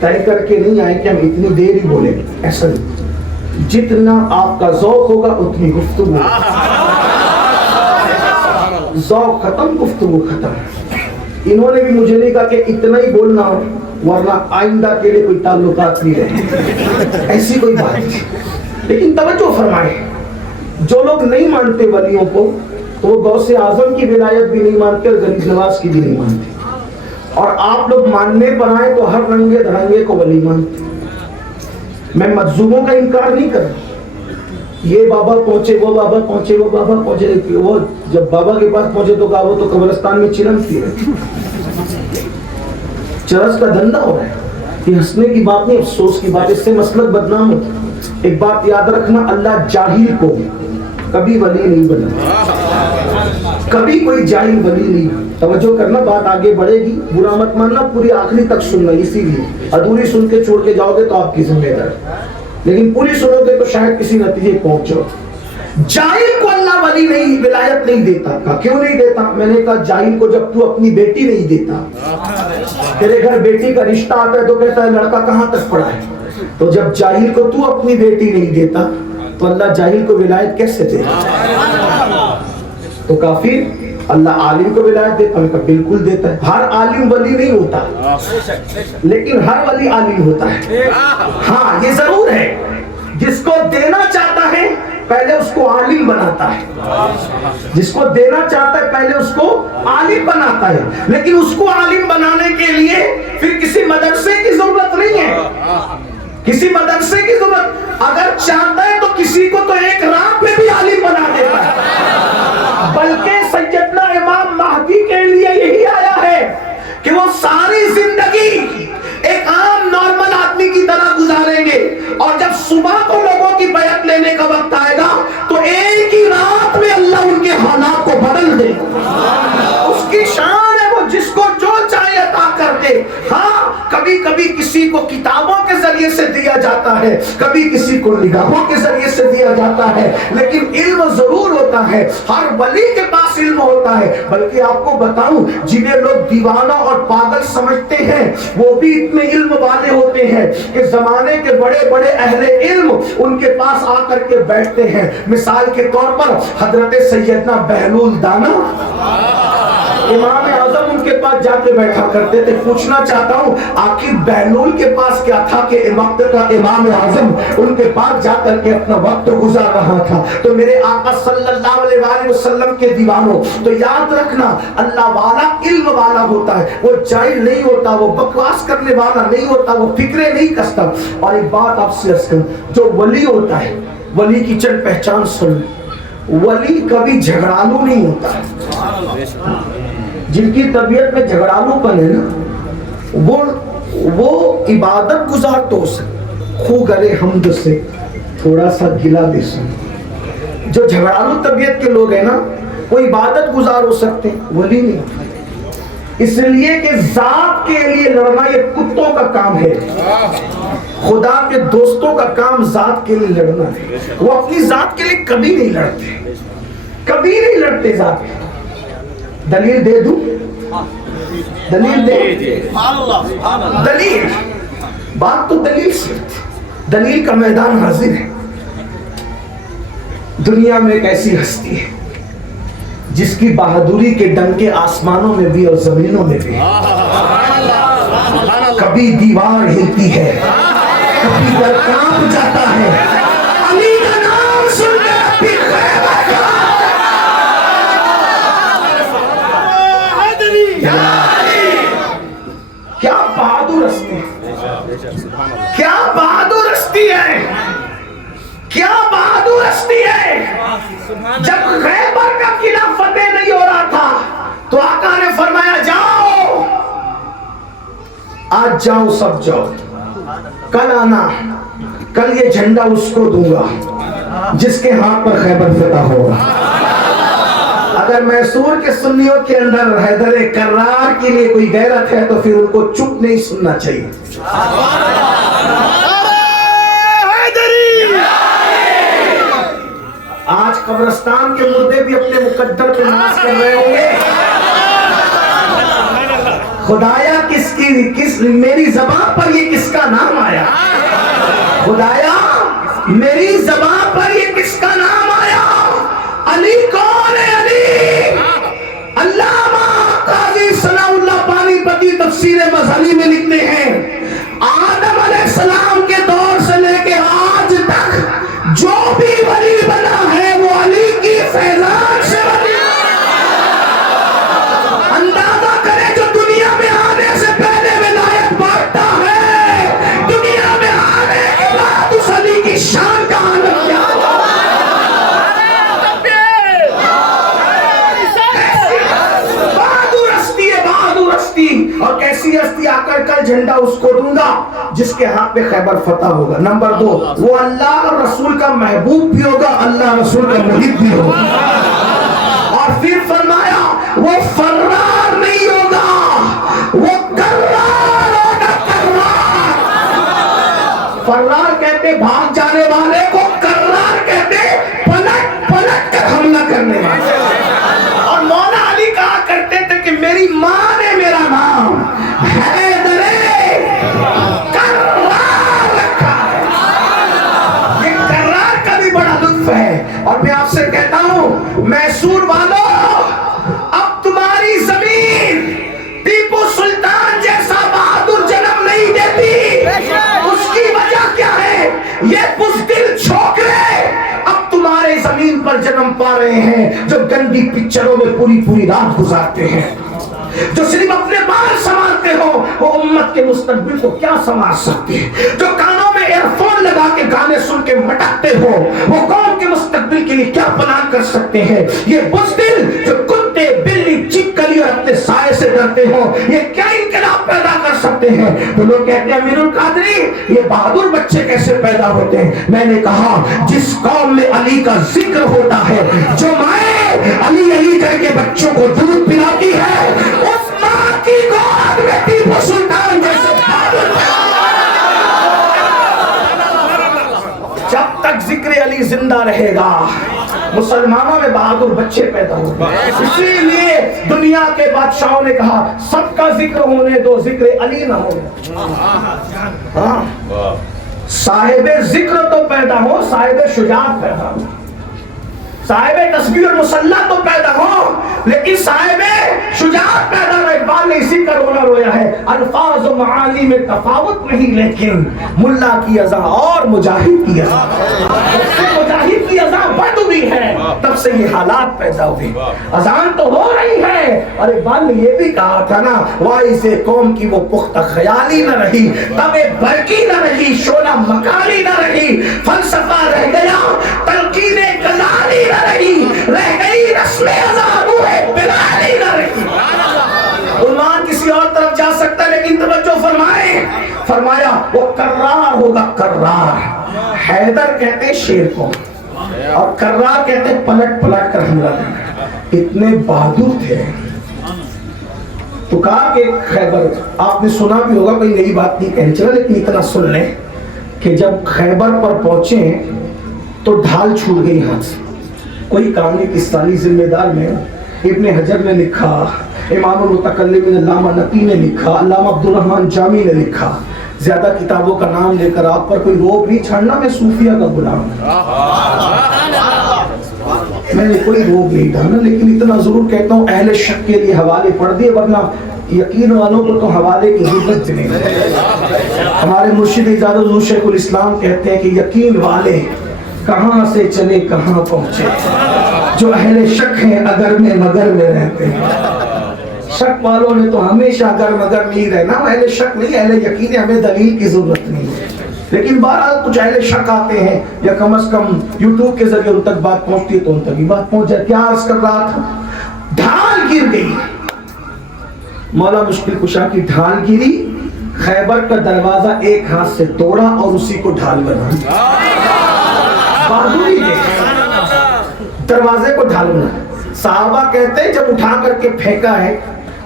طے کر کے نہیں آئے کہ ہم اتنی دیر ہی بولیں گے، ایسا نہیں. جتنا آپ کا ذوق ہوگا اتنی گفتگو، ذوق ختم گفتگو ختم. انہوں نے بھی مجھے نہیں کہا کہ اتنا ہی بولنا ہو ورنہ آئندہ کے لیے کوئی تعلقات نہیں رہے، ایسی کوئی بات نہیں. لیکن توجہ فرمائیں، جو لوگ نہیں مانتے ولیوں کو تو وہ غوث اعظم کی ولایت بھی نہیں مانتے اور غریب نواز کی بھی نہیں مانتے. اور آپ لوگ ماننے پر آئے تو ہر رنگے دھڑنگے کو ولی مانتے. میں مجذوبوں کا انکار نہیں کر رہا، یہ بابا پہنچے, وہ بابا پہنچے, وہ بابا پہنچے. وہ جب بابا کے پاس پہنچے تو کہا وہ تو قبرستان میں چرمتی ہے. چرس کا دھندا ہو رہا ہے. یہ ہنسنے کی بات نہیں, افسوس کی بات. اس سے مسلک بدنام ہوتا. ایک بات یاد رکھنا, اللہ جاہل کو کبھی ولی نہیں بنا, کبھی کوئی جاہل ولی نہیں. توجہ کرنا, بات آگے بڑھے گی, برا مت ماننا, پوری آخری تک سننا. اسی لیے ادھوری سن کے چھوڑ کے جاؤ گے تو آپ کی ذمہ داری, لیکن پوری سنو گے تو شاید کسی نتیجے پہنچ جاؤ. جاہل کو اللہ ولی نہیں, ولایت نہیں دیتا. کہا کیوں نہیں دیتا؟ میں نے کہا جاہل کو جب تو اپنی بیٹی نہیں دیتا, تیرے گھر بیٹی کا رشتہ آتا ہے تو کہتا ہے لڑکا کہاں تک پڑھا ہے. تو جب جاہل کو تو اپنی بیٹی نہیں دیتا تو اللہ جاہل کو ولایت کیسے دے؟ تو کافی اللہ عالم کو ولایت دیتا ہے. بالکل دیتا ہے. ہر عالم ولی نہیں ہوتا, لیکن ہر ولی عالم ہوتا ہے. ہاں یہ ضرور ہے, جس کو دینا چاہتا ہے پہلے اس کو عالم بناتا ہے, جس کو دینا چاہتا ہے پہلے اس کو عالم بناتا ہے. لیکن اس کو عالم بنانے کے لیے پھر کسی مدرسے کی ضرورت نہیں ہے, کسی مدرسے کی ضرورت. اگر چاہتا ہے تو کسی کو تو ایک رات میں بھی عالم بنا دیتا ہے. بلکہ سیدنا امام مہدی کے لیے یہی آیا ہے کہ وہ ساری زندگی ایک عام نارمل آدمی کی طرح گزاریں گے, اور جب صبح کو لوگوں کی بیعت لینے کا وقت آئے گا تو ایک ہی رات میں اللہ ان کے حالات کو بدل دے. اس کی شان ہے, وہ جس کو جو چاہے عطا کر دے. ہاں کبھی کبھی کسی کو کتابوں کے ذریعے سے دیا جاتا ہے, کبھی کسی کو نگاہوں کے ذریعے سے دیا جاتا ہے, لیکن علم ضرور ہوتا ہے. ہر ولی کے پاس علم ہوتا ہے. بلکہ آپ کو بتاؤں, جنہیں لوگ دیوانہ اور پاگل سمجھتے ہیں وہ بھی اتنے علم والے ہوتے ہیں کہ زمانے کے بڑے بڑے اہل علم ان کے پاس آ کر کے بیٹھتے ہیں. مثال کے طور پر حضرت سیدنا بہلول دانا, امام اعظم ان کے پاس جا کے بیٹھا کرتے تھے. پوچھنا چاہتا ہوں آخر بہلول کے پاس کیا تھا کہ وقت کا امام اعظم ان کے پاس جا کر کے اپنا وقت گزار رہا تھا. تو میرے آقا صلی اللہ علیہ وآلہ وسلم کے دیوانوں, تو یاد رکھنا اللہ والا علم والا ہوتا ہے, وہ جاہل نہیں ہوتا, وہ بکواس کرنے والا نہیں ہوتا, وہ فکرے نہیں کستا. اور ایک بات آپ سے عرض کروں, جو ولی ہوتا ہے, ولی کی چند پہچان سن. ولی کبھی جھگڑالو نہیں ہوتا. جن کی طبیعت میں جھگڑالو پن ہے نا, وہ عبادت گزار تو ہو سکے, خو گرے حمد سے تھوڑا سا گلا دے سکے. جو جھگڑالو طبیعت کے لوگ ہیں نا وہ عبادت گزار ہو سکتے, ولی نہیں. اس لیے کہ ذات کے لیے لڑنا یہ کتوں کا کام ہے, خدا کے دوستوں کا کام ذات کے لیے لڑنا ہے. وہ اپنی ذات کے لیے کبھی نہیں لڑتے, کبھی نہیں لڑتے ذات کے. دلیل دے دوں, دلیل دے, دلیل, بات تو دلیل سے, دلیل کا میدان حاضر ہے. دنیا میں ایک ایسی ہستی ہے جس کی بہادری کے ڈنکے آسمانوں میں بھی اور زمینوں میں بھی. کبھی دیوار ہلتی ہے, کبھی در کانپ جاتا ہے. علی کا نام سن کے کیا بہادر ہستی ہے, کیا بہادر ہستی ہے, کیا بہادر ہستی ہے. جب خیبر کا قلعہ فتح نہیں ہو رہا تھا تو آقا نے فرمایا جاؤ, آج جاؤ, سب جاؤ, کل آنا, کل یہ جھنڈا اس کو دوں گا جس کے ہاتھ پر خیبر فتح ہوگا. اگر میسور کے سنیوں کے اندر حیدر کرار کے لیے کوئی غیرت ہے تو پھر ان کو چپ نہیں سننا چاہیے. آج قبرستان کے مردے بھی اپنے مقدر پہ ناز کر رہے ہوں گے, خدایا کس میری زبان پر یہ کس کا نام آیا, خدایا میری زبان پر یہ کس کا نام آیا. علی کون ہے؟ علی علامہ قاضی ثناء اللہ پانی پتی تفسیر مظہری میں لکھتے ہیں, آدم علیہ السلام کے دور سے لے کے آج تک جو بھی ولی بنا ہے وہ علی کی فیضان سے ولی. اندازہ کرے جو دنیا میں آنے سے پہلے ولایت بانٹتا ہے, دنیا میں آنے کے بعد اس علی کی شان کا عالم کل جھنڈا اس کو دوں گا جس کے ہاتھ پہ خیبر فتح ہوگا. نمبر 2 وہ اللہ اور رسول کا محبوب بھی ہوگا, اللہ رسول کا محب بھی ہوگا. اور پھر فرمایا وہ فرار نہیں ہوگا, وہ کرار ہوگا. فرار کہتے بھاگ جانے والے کو, کرار کہتے پلٹ پلٹ کر حملہ کرنے والے. اور مولا علی کہا کرتے تھے کہ میری ماں نے میرا نام حیدر کرار رکھا ہے. یہ کرار کا بھی بڑا لطف ہے. اور میں آپ سے کہتا ہوں میسور والو, اب تمہاری زمین ٹیپو سلطان جیسا بہادر جنم نہیں دیتی. اس کی وجہ کیا ہے؟ یہ بزدل چھوکرے اب تمہارے زمین پر جنم پا رہے ہیں جو گندی پکچروں میں پوری پوری رات گزارتے ہیں, جو صرف اپنے بال سنوارتے ہو. وہ امت کے مستقبل کو کیا سنوار سکتے ہیں؟ جو کانوں میں ایئر فون لگا کے گانے سن کے مٹکتے ہو, وہ قوم کے مستقبل کے لیے کیا پلان کر سکتے ہیں؟ یہ بزدل جو کتے بلی چپکلی اور اپنے سائے سے ڈرتے ہو, یہ کیا انقلاب پیدا کر سکتے ہیں؟ تو لوگ کہتے ہیں امیر القادری یہ بہادر بچے کیسے پیدا ہوتے ہیں. میں نے کہا جس قوم میں علی کا ذکر ہوتا ہے, جو مائیں علی علی کر کے بچوں کو دودھ پلاتی ہے, اس ماں کی گود میں ٹیپو سلطان جیسے بہادر. جب تک ذکر علی زندہ رہے گا مسلمانوں میں بہادر بچے پیدا ہوں گے. اسی لیے دنیا کے بادشاہوں نے کہا سب کا ذکر ہونے دو, ذکر علی نہ ہو. صاحب ذکر تو پیدا ہو, صاحب شجاعت پیدا ہو, صاحب تسبیح اور مسلح تو پیدا ہو, لیکن صاحب شجاعت پیدا نہ. اقبال نے اسی کا رونا رویا ہے, الفاظ و معانی میں تفاوت نہیں لیکن ملا کی اذان اور مجاہد کی اذان, مجاہد کی اذان بڑھ ہوئی ہے. تب سے یہ حالات پیدا ہوئے. اذان تو ہو رہی ہے, اور اقبال نے یہ بھی کہا تھا نا, وائز قوم کی وہ پختہ خیالی نہ رہی, تب برقی نہ رہی, شعلہ مکاری نہ رہی, فلسفہ رہ گیا, تلقین غزالی نہ رہی, رہ گئی رسم اذان بلالی نہ رہی. عنوان کسی اور طرف جا سکتا ہے لیکن توجہ فرمائیں. فرمایا وہ کرار ہوگا, کرار. حیدر کہتے شیر کو, اور کرار کہتے پلٹ پلٹ کر حملہ کرنا. اتنے بہادر تھے. تو کہا کہ خیبر, آپ نے سنا بھی ہوگا, کوئی نئی بات نہیں کہنی چلا, لیکن اتنا سن لیں کہ جب خیبر پر پہنچے تو ڈھال چھوٹ گئی ہاتھ سے. کوئی کہانی کس سالی ذمہ دار میں ابن حجر نے لکھا, امام المتکلم علامہ نقی نے لکھا, علامہ عبدالرحمن جامی نے لکھا. زیادہ کتابوں کا نام لے کر آپ پر کوئی روب نہیں چھاڑنا, میں صوفیہ کا غلام ہوں, میں نے کوئی روب نہیں ڈالنا, لیکن اتنا ضرور کہتا ہوں اہل شک کے لیے حوالے پڑھ دیے, ورنہ یقین والوں کو تو حوالے کی ضرورت نہیں ہے. ہمارے مرشد اجازت حضور شیخ الاسلام کہتے ہیں کہ یقین والے کہاں سے چلے کہاں پہنچے, جو اہل شک ہیں اگر میں مگر میں رہتے ہیں. شک والوں نے تو ہمیشہ اگر مگر نہیں رہنا, اہل شک نہیں, اہل یقین, ہمیں دلیل کی ضرورت نہیں ہے. لیکن بہرحال کچھ اہل شک آتے ہیں, یا کم از کم یوٹیوب کے ذریعے ان تک بات پہنچتی ہے تو ان تک بھی بات پہنچ جائے. کیا عرض کر رہا تھا, ڈھال گر گئی, مولا مشکل کشا کی ڈھال گری, خیبر کا دروازہ ایک ہاتھ سے توڑا اور اسی کو ڈھال بنا. بہادری دروازے کو ڈھال بنا. صحابہ کہتے ہیں جب اٹھا کر کے پھینکا ہے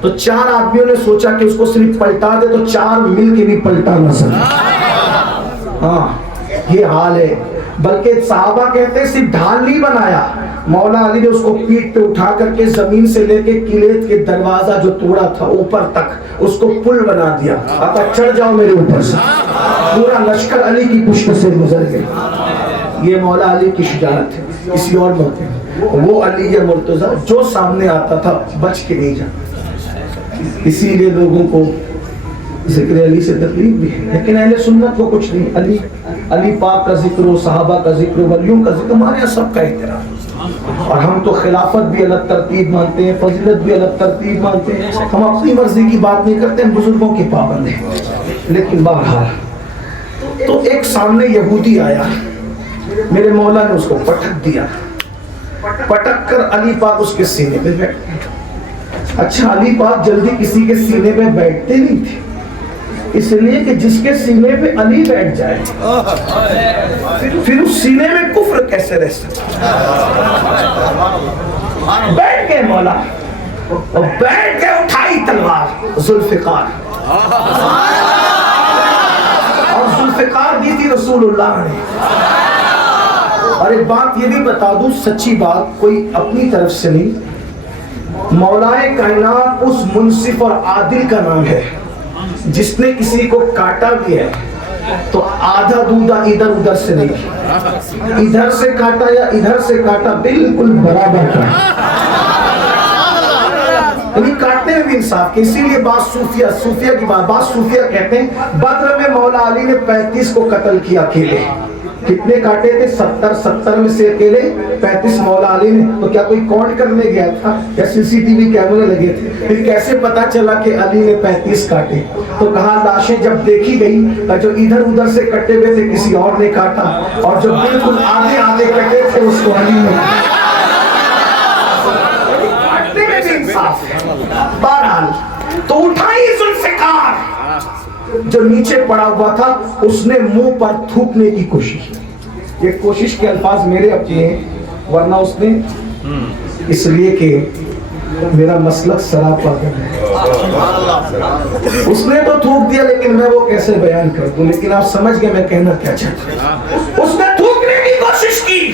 تو 4 آدمیوں نے سوچا کہ اس کو صرف پلٹا دے تو 4 مل کے بھی پلٹا نہ سکے. ہاں یہ حال ہے. بلکہ صحابہ کہتے ہیں صرف ڈھال نہیں بنایا, مولا علی نے اس کو پیٹ پہ اٹھا کر کے زمین سے لے کے قلعے کے دروازہ جو توڑا تھا اوپر تک اس کو پل بنا دیا. اب چڑھ جاؤ میرے اوپر سے. پورا لشکر علی کی پشت سے گزر گیا. یہ مولا علی کی شجاعت ہے, کسی اور موقع میں وہ علی مرتضی جو سامنے آتا تھا بچ کے نہیں جاتا. اسی لیے لوگوں کو ذکر علی سے تکلیف بھی ہے, لیکن اہل سنت کو کچھ نہیں. علی پاک کا ذکر ہو, صحابہ کا ذکر ہو, ولیوں کا ذکر, ہمارے یہاں سب کا احترام. اور ہم تو خلافت بھی الگ ترتیب مانتے ہیں, فضیلت بھی الگ ترتیب مانتے ہیں. ہم اپنی مرضی کی بات نہیں کرتے, ہم بزرگوں کی پابند ہیں. لیکن بہرحال تو ایک سامنے یہودی آیا, میرے مولا نے اس کو پٹک دیا, پٹک کر علی پاک اس کے سینے پہ بیٹھ گئے. اچھا علی پاک جلدی کسی کے سینے پہ بیٹھتے نہیں تھے, اس لیے کہ جس کے سینے پہ علی بیٹھ جائے پھر اس سینے میں کفر کیسے رہ سکتا؟ بیٹھ گئے مولا اور بیٹھ کے اٹھائی تلوار ذوالفقار، اور ذوالفقار دی تھی رسول اللہ نے۔ اور ایک بات یہ بھی بتا دوں، سچی بات، کوئی اپنی طرف سے نہیں، مولائے کائنات اس منصف اور عادل کا نام ہے جس نے کسی کو کاٹا بھی ہے تو آدھا دودھا ادھر ادھر سے نہیں، ادھر سے کاٹا یا ادھر سے کاٹا بالکل برابر کا، یعنی کاٹنے میں بھی انصاف کی۔ اسی لیے بعض صوفیہ کی بات صوفیہ کہتے ہیں بدر میں مولا علی نے 35 کو قتل کیا اکیلے۔ کتنے کاٹے تھے؟ 70 میں سے اکیلے 35 مولا علی نے۔ تو کیا کوئی کاؤنٹ کرنے گیا تھا یا CCTV کیمرے لگے تھے؟ پھر کیسے پتا چلا کہ علی نے 35 کاٹے؟ تو کہا لاشیں جب دیکھی گئی جو ادھر ادھر سے کٹے ہوئے تھے کسی اور نے کاٹا، اور جو بالکل آدھے آدھے کٹے تھے اس کو علی نے کاٹنے میں بھی انصاف ہے۔ بہرحال تو اٹھائی ذوالفقار، جو نیچے پڑا ہوا تھا اس نے منہ پر تھوکنے کی کوشش، یہ کوشش کے الفاظ میرے اپنے ہیں، ورنہ اس نے اس لیے کہ میرا مسلک سراپا ہے، اس نے تو تھوک دیا، لیکن میں وہ کیسے بیان کر دوں؟ لیکن آپ سمجھ گئے میں کہنا کیا چاہتا ہوں۔ اس نے تھوکنے کی کوشش کی،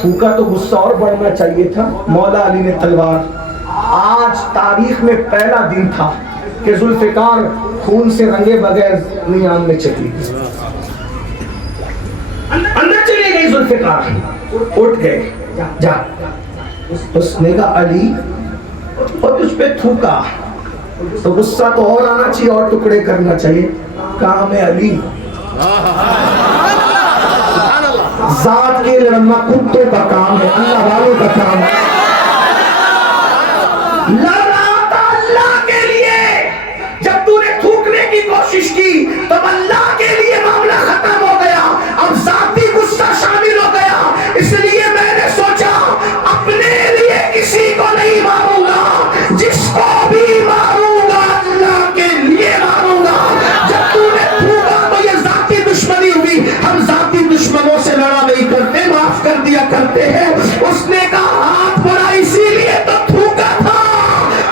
تھوکا تو غصہ اور بڑھنا چاہیے تھا۔ مولا علی نے تلوار، آج تاریخ میں پہلا دن تھا کہ ذوالفقار خون سے رنگے بغیر نیام میں چلی گئی، اندر چلی گئی ذوالفقار، اٹھ گئے، جا اس نے کہا علی، اور تجھ پہ تھوکا تو غصہ تو اور آنا چاہیے اور ٹکڑے کرنا چاہیے، کہا میں علی، ذات کے لڑنا کتوں کا کام ہے، اللہ والوں کا کام ہے، کوشش کی تب اللہ کے لیے معاملہ ختم ہو گیا، اب ذاتی غصہ شامل ہو گیا، اس لیے میں نے سوچا اپنے لیے کسی کو نہیں ماروں گا، جس کو بھی ماروں گا اللہ کے لیے ماروں گا۔ جب تو نے تھوکا تو یہ ذاتی دشمنی ہوئی، ہم ذاتی دشمنوں سے لڑا نہیں کرتے، معاف کر دیا کرتے ہیں۔ اس نے کہا ہاتھ بڑا اسی لیے تو تھوکا تھا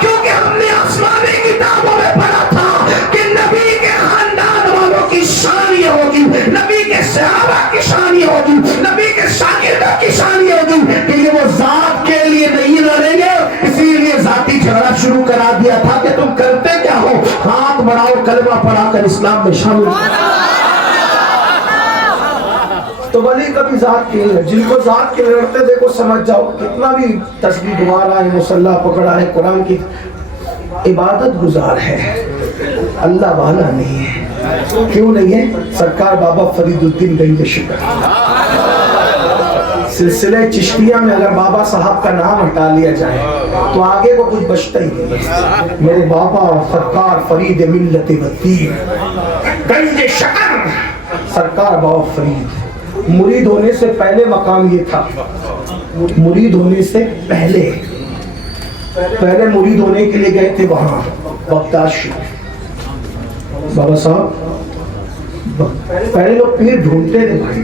کیونکہ ہم نے آسمانی کتابوں میں پڑھا تھا کہ نبی کے خاندان والوں کی شان یہ ہوگی، نبی کے صحابہ کی شان یہ ہوگی، نبی کے شاگردوں کی شان یہ ہوگی کہ یہ وہ ذات کے لیے نہیں لڑیں گے، اسی لیے ذاتی جھگڑا شروع کرا دیا تھا کہ تم کرتے کیا ہو، ہاتھ بڑھاؤ، کلمہ پڑھا کر اسلام میں شامل ہو۔ تو ولی کبھی ذات کے لیے، جن کو ذات کے لڑتے دیکھو سمجھ جاؤ کتنا بھی تسبیح دوارا ہے، مسلح پکڑا ہے، قرآن کی عبادت گزار ہے، اللہ والا نہیں ہے۔ کیوں نہیں ہے؟ سرکار بابا فرید الدین گنج شکر سلسلہ چشتیہ میں اگر بابا صاحب کا نام ہٹا لیا جائے تو آگے کو کچھ بچتا ہی نہیں۔ میرے بابا سرکار فرید ملت وطیر گنج شکر سرکار بابا فرید، مرید ہونے سے پہلے مقام یہ تھا، مرید ہونے سے پہلے مرید ہونے کے لیے گئے تھے وہاں بغداد شریف۔ بابا صاحب پہلے لوگ پیر ڈھونڈتے تھے بھائی،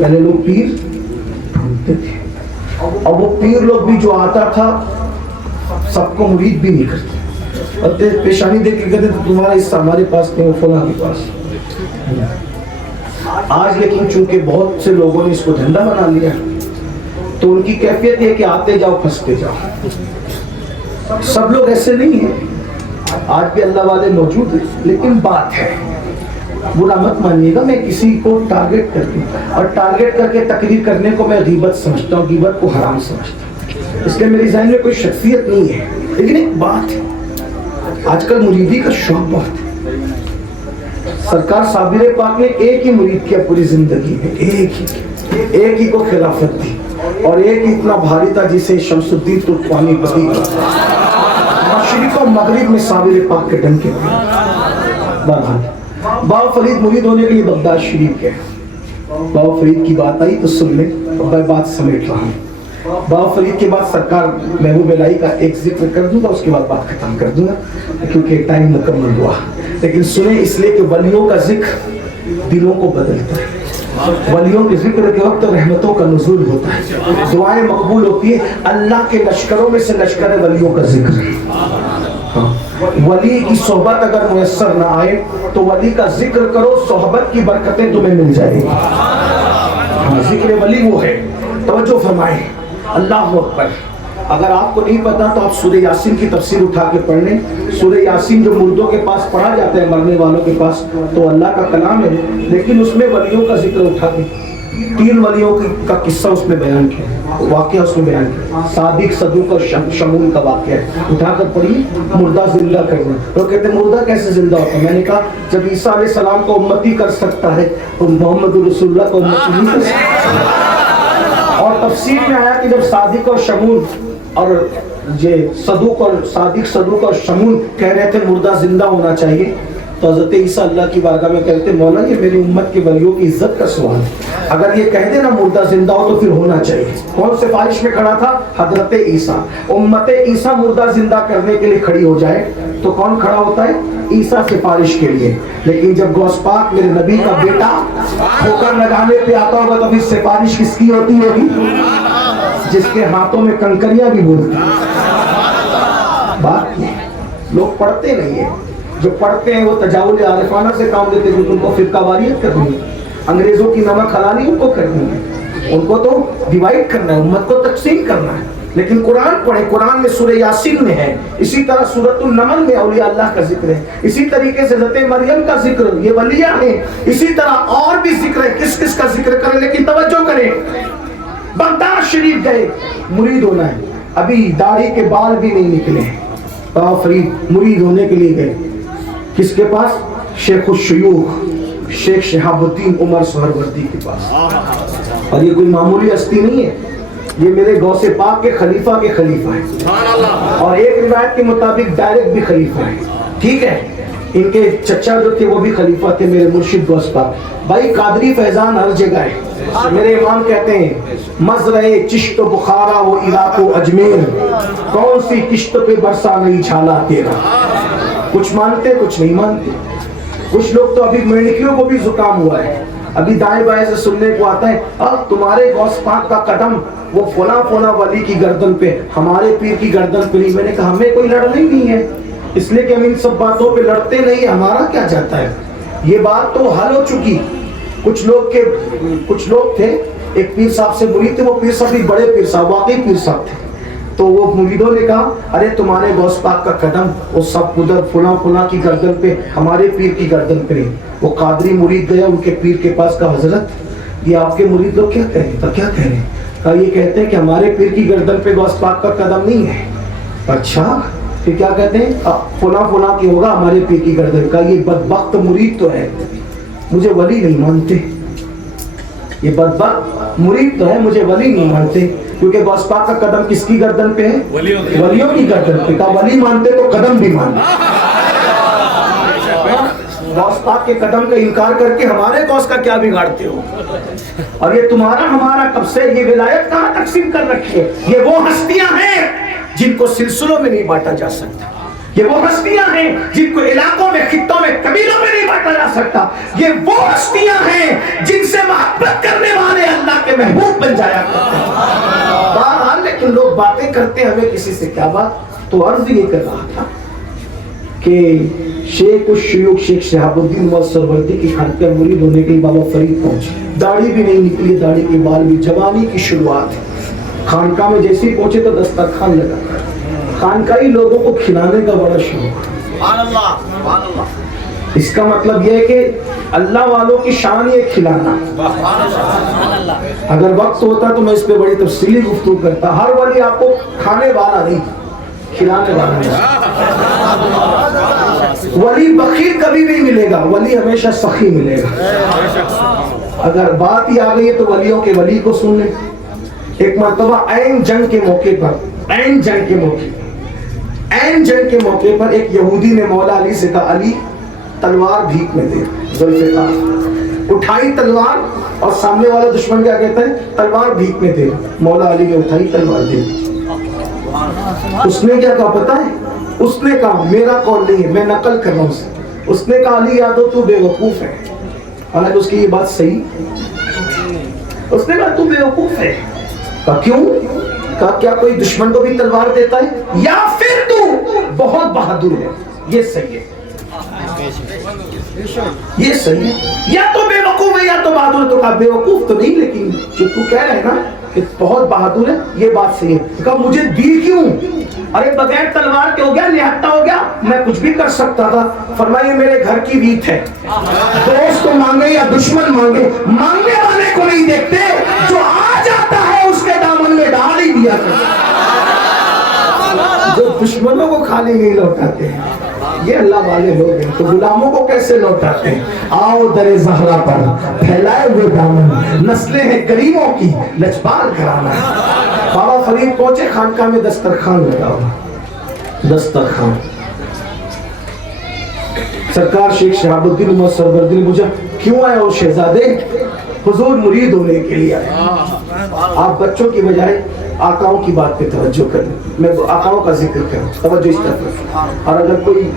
پہلے لوگ پیر ڈھونڈتے تھے، اور وہ پیر لوگ بھی جو آتا تھا سب کو مرید بھی نہیں کرتے، اور پیشانی دیکھ کے کہتے تمہارا حصہ ہمارے پاس نہیں، وہ فلاں کے پاس۔ آج لیکن چونکہ بہت سے لوگوں نے اس کو دھندا بنا لیا تو ان کی کیفیت یہ کہ آتے جاؤ پھنستے جاؤ۔ سب لوگ ایسے نہیں ہیں، آج بھی اللہ والے موجود ہیں، لیکن بات ہے برا مت مانیے گا، میں کسی کو ٹارگٹ کرتی ہوں، اور ٹارگٹ کر کے تقریر کرنے کو میں غیبت سمجھتا ہوں، غیبت کو حرام سمجھتا ہوں، اس لیے میری ذہن میں کوئی شخصیت نہیں ہے۔ لیکن ایک بات ہے، آج کل مریدی کا شوق بہت ہے۔ سرکار صابر پاک نے ایک ہی مرید کیا پوری زندگی میں، ایک ہی کو خلافت دی، اور ایک ہی اتنا بھاری تھا جسے شمس الدین ترکمانی بدی کرتا، مشرق و مغرب میں صابر پاک کے ڈنکے تھے۔ بہرحال بابا فرید مرید ہونے کے لیے بغداد شریف گئے، بابا فرید کی بات آئی تو سن لیں، اب میں بات سمیٹ رہا ہوں۔ بابا فرید کے بعد سرکار محبوب الہی کا ایک ذکر کر دوں گا, اس کے بعد بات ختم کر دوں گا کیونکہ ٹائم مکمل ہوا. لیکن سنیں اس لیے کہ ولیوں کا ذکر دلوں کو بدلتا ہے. ولیوں کے ذکر کے وقت رحمتوں کا نزول ہوتا ہے, دعائیں مقبول ہوتی ہے. اللہ کے لشکروں میں سے لشکر ولیوں کا ذکر ہے. ولی کی صحبت اگر میسر نہ آئے تو ولی کا ذکر کرو, صحبت کی برکتیں تمہیں مل جائیں گی. ذکر ولی وہ ہے. توجہ فرمائیں, اللہ اکبر. اگر آپ کو نہیں پتا تو آپ سورہ یاسین کی تفسیر اٹھا کے پڑھ لیں. سورہ یاسین جو مردوں کے پاس پڑھا جاتا ہے, مرنے والوں کے پاس, تو اللہ کا کلام ہے, لیکن اس میں ولیوں کا ذکر اٹھا کے 3 ولیوں کا قصہ اس میں بیان کیا, واقعہ اس میں بیان کیا. صادق, صدوق اور شمول کا واقعہ ہے. اٹھا کر پڑھیے, مردہ زندہ کرنا. لوگ کہتے ہیں مردہ کیسے زندہ ہوتا ہے؟ میں نے کہا جب عیسیٰ علیہ السلام کو امتی کر سکتا ہے تو محمد رسول اللہ کو امتی نہیں کر سکتا. اور تفسیر میں آیا کہ جب صادق اور شمول اور یہ صدوق اور صادق, صدوق اور شمول کہہ رہے تھے مردہ زندہ ہونا چاہیے, تو حضرت عیسیٰ اللہ کی بارگاہ میں کہتے مولا یہ میری امت کے ولیوں کی عزت کا سوال ہے, اگر یہ کہہ دے نا مردہ زندہ ہو تو پھر ہونا چاہیے. کون سفارش میں کھڑا تھا؟ حضرت عیسیٰ. امت عیسیٰ مردہ زندہ کرنے کے لیے کھڑی ہو جائے تو کون کھڑا ہوتا ہے؟ عیسیٰ سفارش کے لیے. لیکن جب غوث پاک میرے نبی کا بیٹا ٹھوکر لگانے پہ آتا ہوگا تو پھر سفارش کس کی ہوتی ہوگی؟ جس کے ہاتھوں میں کنکریاں بھی بولتی. بات لوگ پڑھتے نہیں ہیں, جو پڑھتے ہیں وہ تجاوز عارفانہ سے کام لیتے ہیں, جو تم کو فرقہ واریت کرنی ہے, انگریزوں کی نمک حلالی ان کو کرنی ہے, ان کو تو ڈیوائیڈ کرنا ہے, امت کو تقسیم کرنا ہے. لیکن قرآن پڑھیں, قرآن میں سورہ یاسین میں ہے, اسی طرح سورۃ النمل میں اولیاء اللہ کا ذکر ہے, اسی طریقے سے حضرت مریم کا ذکر, یہ ولیاء ہیں. اسی طرح اور بھی ذکر ہے, کس کس کا ذکر کریں. لیکن توجہ کریں, بغداد شریف گئے, مرید ہونا ہے, ابھی داڑھی کے بال بھی نہیں نکلے ہیں, فرید مرید ہونے کے لیے گئے. کس کے پاس؟ شیخ الشیوخ شیخ شہاب الدین عمر سہروردی کے پاس. اور یہ کوئی معمولی ہستی نہیں ہے, یہ میرے غوث پاک کے خلیفہ کے خلیفہ ہیں, اور ایک روایت کے مطابق ڈائریکٹ بھی خلیفہ ہیں. ٹھیک ہے, ان کے چچا جو تھے وہ بھی خلیفہ تھے, میرے مرشد غوث پاک. بھائی قادری فیضان ہر جگہ ہے. میرے امام کہتے ہیں مزرعے چشت و بخارا و عراق و اجمیر, کون سی کشت پہ برسا نہیں چھالا تیرا. کچھ مانتے کچھ نہیں مانتے. کچھ لوگ تو ابھی مینڈکیوں کو بھی زکام ہوا ہے, ابھی دائیں بائیں سے سننے کو آتا ہے اب تمہارے غوث پاک کا قدم وہ فلاں فلاں ولی کی گردن پہ, ہمارے پیر کی گردن پہ نہیں. میں نے کہا ہمیں کوئی لڑنا ہی نہیں ہے, اس لیے کہ ہم ان سب باتوں پہ لڑتے نہیں, ہمارا کیا جاتا ہے. یہ بات تو حل ہو چکی. کچھ لوگ تھے, ایک پیر صاحب سے مرید تھے, وہ پیر صاحب بھی بڑے پیر صاحب, واقعی پیر صاحب تھے. تو وہ مریدوں نے کہا ارے تمہارے غوث پاک کا قدم وہ سب ادھر فلاں فلاں کی گردن پہ, ہمارے پیر کی گردن پہ نہیں. وہ قادری مرید گیا ان کے پیر کے پاس, کا حضرت یہ آپ کے مرید لوگ کیا کہہ رہے ہیں؟ تو کیا کہہ رہے ہیں؟ کہا یہ کہتے ہیں کہ ہمارے پیر کی گردن پہ غوث پاک کا قدم نہیں ہے. اچھا پھر کیا کہتے ہیں؟ فلاں فلاں کی ہوگا ہمارے پیر کی گردن. کا یہ بدبخت مرید تو ہے, مجھے ولی نہیں مانتے. یہ بدبخت مرید تو ہے, مجھے ولی نہیں مانتے, کیونکہ غوث پاک کا قدم کس کی گردن پہ ہے؟ ولیوں کی گردن پہ. کہا ولی مانتے تو قدم بھی مانتے. غوث پاک کے قدم کا انکار کر کے ہمارے غوث کا کیا بگاڑتے ہو؟ اور یہ تمہارا ہمارا کب سے یہ ولایت کہاں تقسیم کر رکھی ہے؟ یہ وہ ہستیاں ہیں جن کو سلسلوں میں نہیں بانٹا جا سکتا. یہ وہ ہستیاں ہیں جن کو علاقوں میں, خطوں میں, قبیلوں میں نہیں بانٹا جا سکتا. یہ وہ ہستیاں ہیں جن سے محبت کرنے والے اللہ کے محبوب بن جایا کرتے ہیں. بہرحال لیکن لوگ باتیں کرتے ہیں, ہمیں کسی سے کیا بات. تو عرض یہ کر رہا تھا کہ شیخ الشیوخ شیخ شہاب الدین عمر سہروردی کی خانقاہ مرید ہونے کے لیے بابا فرید پہنچے. داڑھی بھی نہیں نکلی, داڑھی کے بال بھی, جوانی کی شروعات. خانقاہ میں جیسے ہی پہنچے تو دسترخوان لگا. خانقاہی لوگوں کو کھلانے کا بڑا شوق. اس کا مطلب یہ ہے کہ اللہ والوں کی شان یہ کھلانا. اگر وقت ہوتا تو میں اس پہ بڑی تفصیلی گفتگو کرتا. ہر ولی آپ کو کھانے والا نہیں, کھلانے والا نہیں. ولی بخیل کبھی نہیں ملے گا, ولی ہمیشہ سخی ملے گا. اگر بات ہی آ گئی ہے تو ولیوں کے ولی کو سن لیں. ایک مرتبہ عین جنگ کے موقع پر ایک یہودی نے مولا علی سے کہا علی تلوار بھیک میں دے. ذوالفقار اٹھائی تلوار اور سامنے والا دشمن کیا کہتا ہے؟ تلوار بھیک میں دے. مولا علی نے اٹھائی تلوار دے. اس نے کیا کہا پتا ہے؟ اس نے کہا میرا قول نہیں ہے, میں نقل کر رہا ہوں اسے. اس نے کہا علی یادو تو بے وقوف ہے. حالانکہ اس کی یہ بات صحیح. اس نے کہا تو بے وقوف ہے. کہا کیوں؟ کہا کیا کوئی دشمن کو بھی تلوار دیتا ہے؟ یا پھر تو بہت بہادر ہے. یہ صحیح ہے, یہ صحیح ہے. یا تو بے وقوف ہے یا تو بہادر ہے. تو کہا بے وقوف تو نہیں, لیکن جو تو کہہ رہے ہیں نا کہ بہت بہادر ہے, یہ بات صحیح ہے. کہا مجھے دی کیوں؟ ارے بغیر تلوار کے ہو گیا, نہٹا ہو گیا, میں کچھ بھی کر سکتا تھا. فرمائیے میرے گھر کی ریت ہے, دوست کو مانگے یا دشمن مانگے, مانگنے والے کو نہیں دیکھتے, جو آ جاتا ہے اس کے دامن میں ڈال ہی دیا کرتے. جو دشمنوں کو خالی نہیں لوٹاتے ہیں یہ اللہ والے لوگ ہیں, تو غلاموں کو کیسے لوٹاتے ہیں؟ آؤ در زہرا پر پھیلائے ہوئے دامن, نسلیں ہیں کریموں کی لجپال گھرانہ. بابا فرید پہنچے, خانقاہ میں دسترخوان لگا ہوا. دسترخوان سرکار شیخ شہاب الدین عمر سروردی نے پوچھا کیوں آئے ہو شہزادے؟ حضور مرید ہونے کے لیے آئے. آپ بچوں کی بجائے آقاؤں کی بات پہ توجہ کریں. میں آقاؤں کا ذکر کروں, توجہ اس طرف. اور اگر کوئی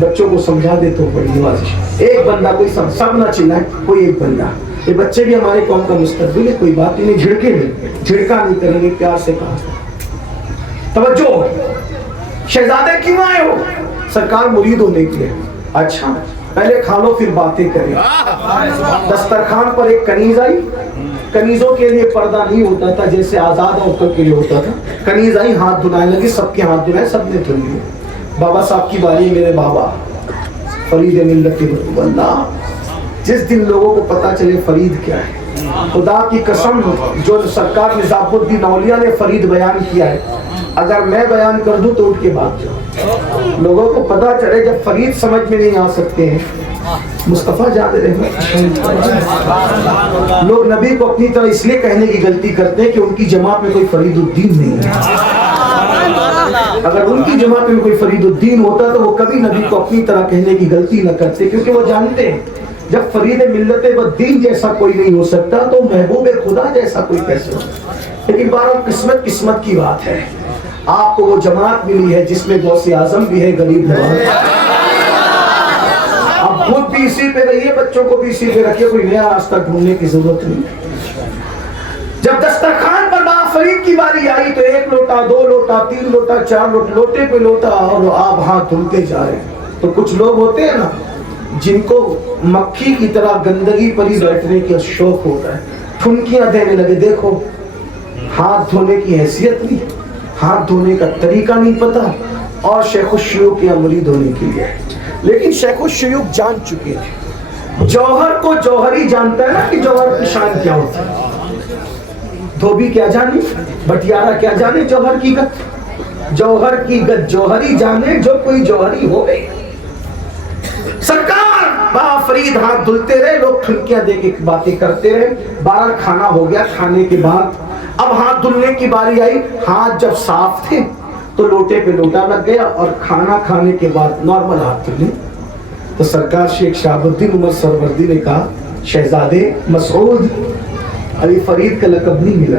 بچوں کو سمجھا دے تو بڑی نوازش. ایک بندہ کوئی سب نہ چلائے, کوئی ایک بندہ. یہ بچے بھی ہمارے قوم کا مستقبل ہے, کوئی بات ہی نہیں. جھڑکے نہیں, جھڑکا نہیں کریں گے, پیار سے کہا. توجہ, شہزادے کیوں آئے ہو؟ سرکار مرید ہونے کے لیے. اچھا پہلے کھا لو پھر باتیں کریں. دسترخوان پر ایک کنیز آئی. کنیزوں کے لیے پردہ نہیں ہوتا تھا جیسے آزاد عورتوں کے لیے ہوتا تھا. کنیز آئی, ہاتھ دھلانے لگی, سب کے ہاتھ دھلائے, سب نے دھل لیے. بابا صاحب کی باری, میرے بابا فرید ملت کے رسول اللہ. جس دن لوگوں کو پتا چلے فرید کیا ہے, خدا کی قسم جو سرکار نظام الدین اولیاء نے فرید بیان کیا ہے, اگر میں بیان کر دوں تو اٹھ کے بھاگ جاؤ. لوگوں کو پتا چلے, جب فرید سمجھ میں نہیں آ سکتے ہیں. مصطفیٰ جان رحمت, لوگ نبی کو اپنی طرح اس لیے کہنے کی غلطی کرتے ہیں کہ ان کی جماعت میں کوئی فرید الدین نہیں ہے. اگر ان کی جماعت میں کوئی فرید الدین ہوتا تو وہ کبھی نبی کو اپنی طرح کہنے کی غلطی نہ کرتے, کیونکہ وہ جانتے ہیں جب فرید ملت والدین جیسا کوئی نہیں ہو سکتا تو محبوب خدا جیسا کوئی کیسے ہو. لیکن بارہ قسمت کی بات ہے. آپ کو وہ جماعت ملی ہے جس میں غوث اعظم بھی ہے, غریب نواز. اب خود بھی اسی پہ رہیے, بچوں کو بھی اسی پہ رکھیے, کوئی نیا راستہ ڈھونڈنے کی ضرورت نہیں. جب دسترخوان پر بابا فرید کی باری آئی تو 1 لوٹا, 2 لوٹا, 3 لوٹا, 4 لوٹا, لوٹے پہ لوٹا, اور آپ ہاتھ دھلتے جا رہے ہیں. تو کچھ لوگ ہوتے ہیں نا جن کو مکھی کی طرح گندگی پر ہی بیٹھنے کا شوق ہوتا ہے, ٹھنکیاں دینے لگے. دیکھو ہاتھ دھونے کی حیثیت نہیں, ہاتھ دھونے کا طریقہ نہیں پتا, اور شیخ الشیوخ یا مرید ہونے کے لیے. لیکن شیخ الشیوخ جان چکے تھے, جوہر کو جوہری جانتا ہے نا کہ جوہر کی شان کیا ہوتی ہے. دھوبی کیا جانے, بٹیارہ کیا جانے جوہر کی گت. جوہر کی گت جوہری جانے جو کوئی جوہری ہو گئی. سرکار بابا فرید ہاتھ دھلتے رہے, لوگ ٹھنکیاں دے کے باتیں کرتے رہے. 12 کھانا ہو گیا. کھانے کے بعد اب ہاتھ دھلنے کی باری آئی. ہاتھ جب صاف تھے تو لوٹے پہ لوٹا لگ گیا, اور کھانا کھانے کے بعد نارمل ہاتھ دھلے. تو سرکار شیخ شہاب الدین عمر سروردی نے کہا شہزادے مسعود, ابھی فرید کا لقب نہیں ملا,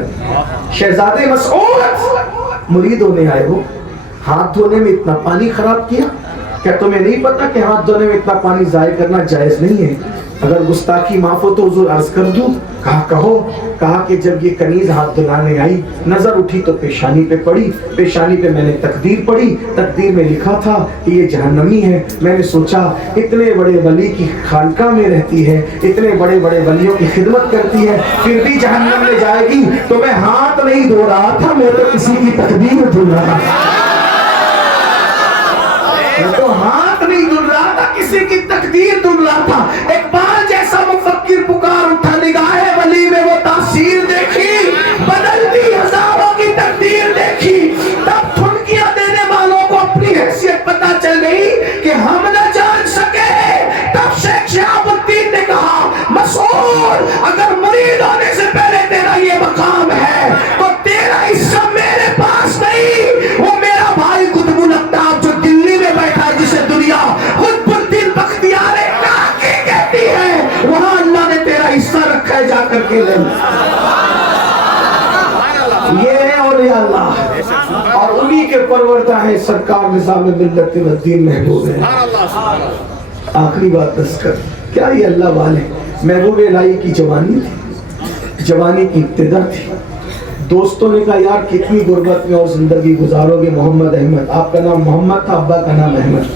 شہزادے مسعود مرید ہونے آئے ہو, ہاتھ دھونے میں اتنا پانی خراب کیا. کیا تمہیں نہیں پتا کہ ہاتھ دھونے میں اتنا پانی ضائع کرنا جائز نہیں ہے؟ اگر گستاخی معاف ہو تو حضور عرض کر دوں. کہا کہو. کہا کہ جب یہ کنیز ہاتھ دھلانے آئی, نظر اٹھی تو پیشانی پہ پڑی. پیشانی پہ میں نے تقدیر پڑھی. تقدیر میں لکھا تھا کہ یہ جہنمی ہے. میں نے سوچا اتنے بڑے ولی کی خانقاہ میں رہتی ہے, اتنے بڑے بڑے ولیوں کی خدمت کرتی ہے, پھر بھی جہنم میں جائے گی. تو میں ہاتھ نہیں دھو رہا تھا, میں تو کسی کی تقدیر دھل رہا تھا. میں تو ہاتھ نہیں دھل رہا تھا, کسی کی تقدیر دھل رہا تھا. اقبال جیسا مفکر پکار اٹھا, نگاہ ولی میں وہ تاثیر دیکھی, بدلتی ہزاروں کی تقدیر دیکھی. تب ٹھنکیاں دینے والوں کو اپنی حیثیت پتا چل گئی کہ ہم نہ جان سکے. تب شیخ شہاب الدین نے کہا مسعود, اگر مرید ہونے سے پہلے تیرا یہ مقام ہے تو تیرا حصہ میرے پاس نہیں, وہ میرا بھائی قطب الافطاب جو دلی میں بیٹھا جسے دنیا خود الدین بختیار کہتی ہے, وہاں چاہے جا کر کے لیں. یہ ہے اولیاء اللہ اور انہی کے پروردہ ہے سرکار نظام ملت الدین محبوب ہے. آخری بات دس کر کیا یہ اللہ والے محبوب الہی کی جوانی تھی, جوانی کی ابتدا تھی. دوستوں نے کہا یار کتنی غربت میں اور زندگی گزارو گے. محمد احمد, آپ کا نام محمد تھا, ابا کا نام احمد,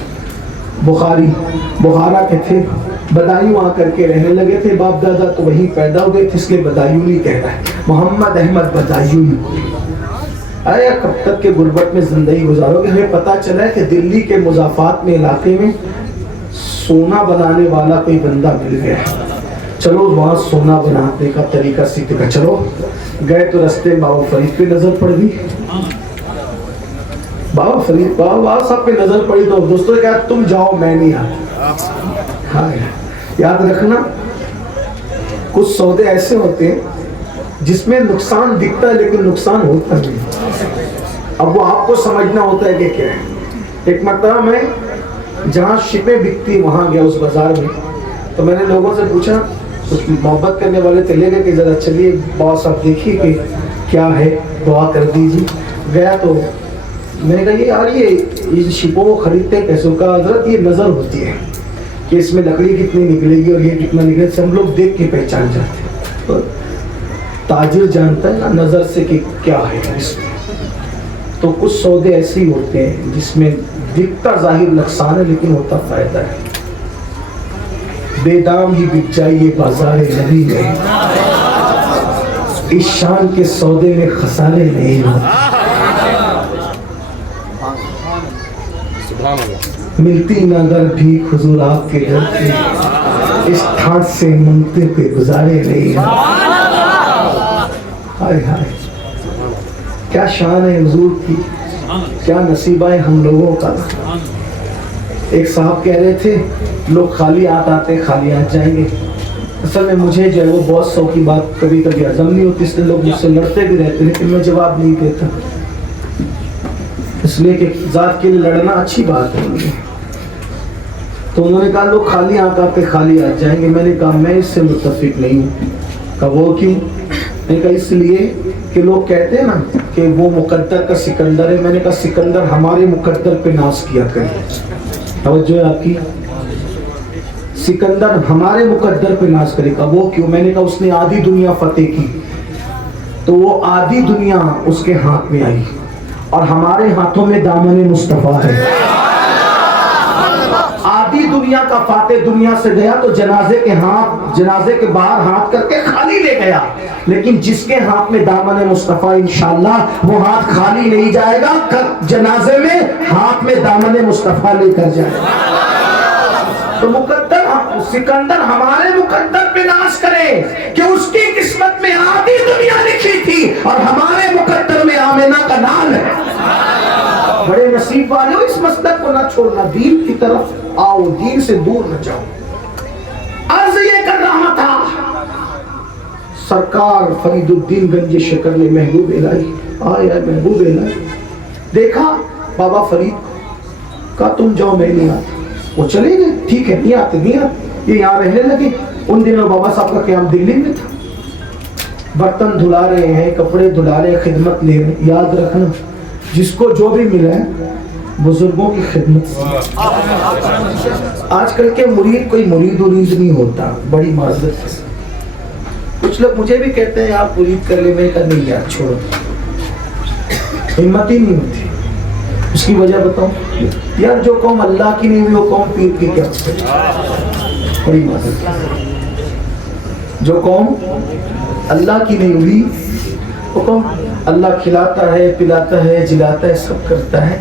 بخارا کے تھے, بدایوں آ کر کے رہنے لگے تھے. باپ دادا تو وہیں پیدا ہو گئے تھے, اس لیے بدایوں نہیں کہتا ہے, محمد احمد بدایوں. ارے کب تک کے غربت میں زندگی گزارو گے. ہمیں پتا چلا ہے کہ دلی کے مضافات میں علاقے میں سونا بنانے والا کوئی بندہ مل گیا ہے, چلو وہاں سونا بنانے کا طریقہ سیکھنے کا. چلو گئے تو رستے بابا فرید پہ نظر پڑ گئی. بابا صاحب پہ نظر پڑی تو دوستوں نے کہا تم جاؤ میں نہیں آتا. ہاں یاد رکھنا کچھ سودے ایسے ہوتے ہیں جس میں نقصان دکھتا ہے لیکن نقصان ہوتا نہیں. اب وہ آپ کو سمجھنا ہوتا ہے کہ کیا ہے. ایک مرتبہ میں جہاں شپیں بکتی وہاں گیا اس بازار میں, تو میں نے لوگوں سے پوچھا, کچھ محبت کرنے والے تھے, لے گئے کہ ذرا چلیے بابا صاحب دیکھیے کہ کیا ہے, دعا کر دیجیے. گیا تو میں نے کہا یہ یار یہ شپوں کو خریدتے ہیں کیسے؟ کا حضرت یہ نظر ہوتی ہے کہ اس میں لکڑی کتنی نکلے گی اور یہ کتنا نکلے گا, ہم لوگ دیکھ کے پہچان جاتے ہیں. تاجر جانتا ہے نا نظر سے کہ کیا ہے اس میں. تو کچھ سودے ایسے ہی ہوتے ہیں جس میں دکھتا ظاہر نقصان ہے لیکن ہوتا فائدہ ہے. بے دام ہی بک جائیے بازار نبی میں, اس شان کے سودے میں خسارے نہیں ہوتے. ملتی نہ در بھی حضور آپ کے در کی, اس ٹھاٹ سے منگتے پہ گزارے نہیں ہوتے. ہائے ہائے کیا شان ہے حضور کی, کیا نصیبہ ہے ہم لوگوں کا. ایک صاحب کہہ رہے تھے لوگ خالی ہاتھ آتے خالی ہاتھ جائیں گے. اصل میں مجھے جو ہے وہ بہت سو کی بات کبھی کبھی ہضم نہیں ہوتی, اس لیے لوگ مجھ سے لڑتے بھی رہتے لیکن میں جواب نہیں دیتا, اس لیے کہ ذات کے لیے لڑنا اچھی بات ہے. تو انہوں نے کہا لوگ خالی ہاتھ آتے خالی ہاتھ جائیں گے. میں نے کہا میں اس سے متفق نہیں ہوں. کہا وہ کیوں؟ میں نے کہا اس لیے کہ لوگ کہتے ہیں نا کہ وہ مقدر کا سکندر ہے. میں نے کہا سکندر ہمارے مقدر پہ ناز کیا کرے. توجہ ہے آپ کی, سکندر ہمارے مقدر پہ ناز کرے گا. وہ کیوں؟ میں نے کہا اس نے آدھی دنیا فتح کی تو وہ آدھی دنیا اس کے ہاتھ میں آئی اور ہمارے ہاتھوں میں دامن مصطفیٰ ہے. آدھی دنیا کا فاتح دنیا سے گیا تو جنازے کے باہر ہاتھ کر کے خالی لے گیا, لیکن جس کے ہاتھ میں دامن مصطفیٰ انشاءاللہ وہ ہاتھ خالی نہیں جائے گا, جنازے میں ہاتھ میں دامن مصطفیٰ لے کر جائے گا. تو مقدر سکندر ہمارے مقدر پہ ناز کرے کہ اس کی قسمت میں آدھی دنیا لکھی تھی اور ہمارے مقدر میں آمینہ کا نام ہے. بڑے نصیب والے ہو, اس مسلک کو نہ چھوڑنا, دین کی طرف آؤ, دین سے دور نہ جاؤ. عرض یہ کر رہا تھا سرکار فرید الدین گنج شکرلے محبوب الہی آیا. محبوب الہی دیکھا بابا فرید کا تم جاؤ میں نہیں آتا. وہ چلے گئے, ٹھیک ہے نہیں آتے یہ یہاں رہنے لگے. ان دنوں بابا صاحب کا قیام دلی میں تھا, برتن دھلا رہے ہیں, کپڑے دھلا رہے ہیں, خدمت لے رہے ہیں. یاد رکھنا جس کو جو بھی ملا ہے بزرگوں کی خدمت سے. آج کل کے مرید کوئی مرید نہیں ہوتا, بڑی معذرت ہے. کچھ لوگ مجھے بھی کہتے ہیں آپ مرید کر لیں, میں کہا نہیں یار چھوڑو, ہمت ہی نہیں ہوتی. اس کی وجہ بتاؤں یار, جو قوم اللہ کی نہیں ہوئی وہ قوم پیر کی کیا بڑی معذرت. جو قوم اللہ کی نہیں ہوئی وہ قوم اللہ کھلاتا ہے پلاتا ہے جلاتا ہے سب کرتا ہے,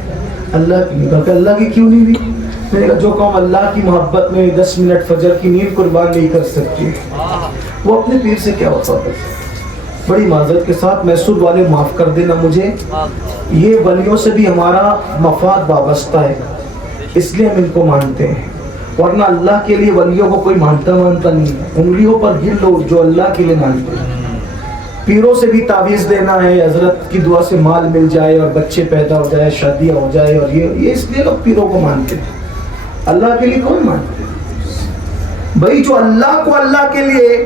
اللہ کی نہیں. کہ اللہ کی کیوں نہیں ہوئی؟ میں نے کہا جو قوم اللہ کی محبت میں 10 منٹ فجر کی نیند قربان نہیں کر سکتی وہ اپنے پیر سے کیا وفا کر سکتی. بڑی معذرت کے ساتھ میسور والے معاف کر دینا مجھے, یہ ولیوں سے بھی ہمارا مفاد وابستہ ہے اس لیے ہم ان کو مانتے ہیں, ورنہ اللہ کے لیے ولیوں کو کوئی مانتا نہیں ہے. انگلیوں پر گن لو جو اللہ کے لیے مانتے ہیں. پیروں سے بھی تعویذ دینا ہے حضرت کی دعا سے مال مل جائے اور بچے پیدا ہو جائے, شادیاں ہو جائے, اور یہ اس لیے لوگ پیروں کو مانتے ہیں. اللہ کے لیے کون مانتے ہیں بھائی؟ جو اللہ کو اللہ کے لیے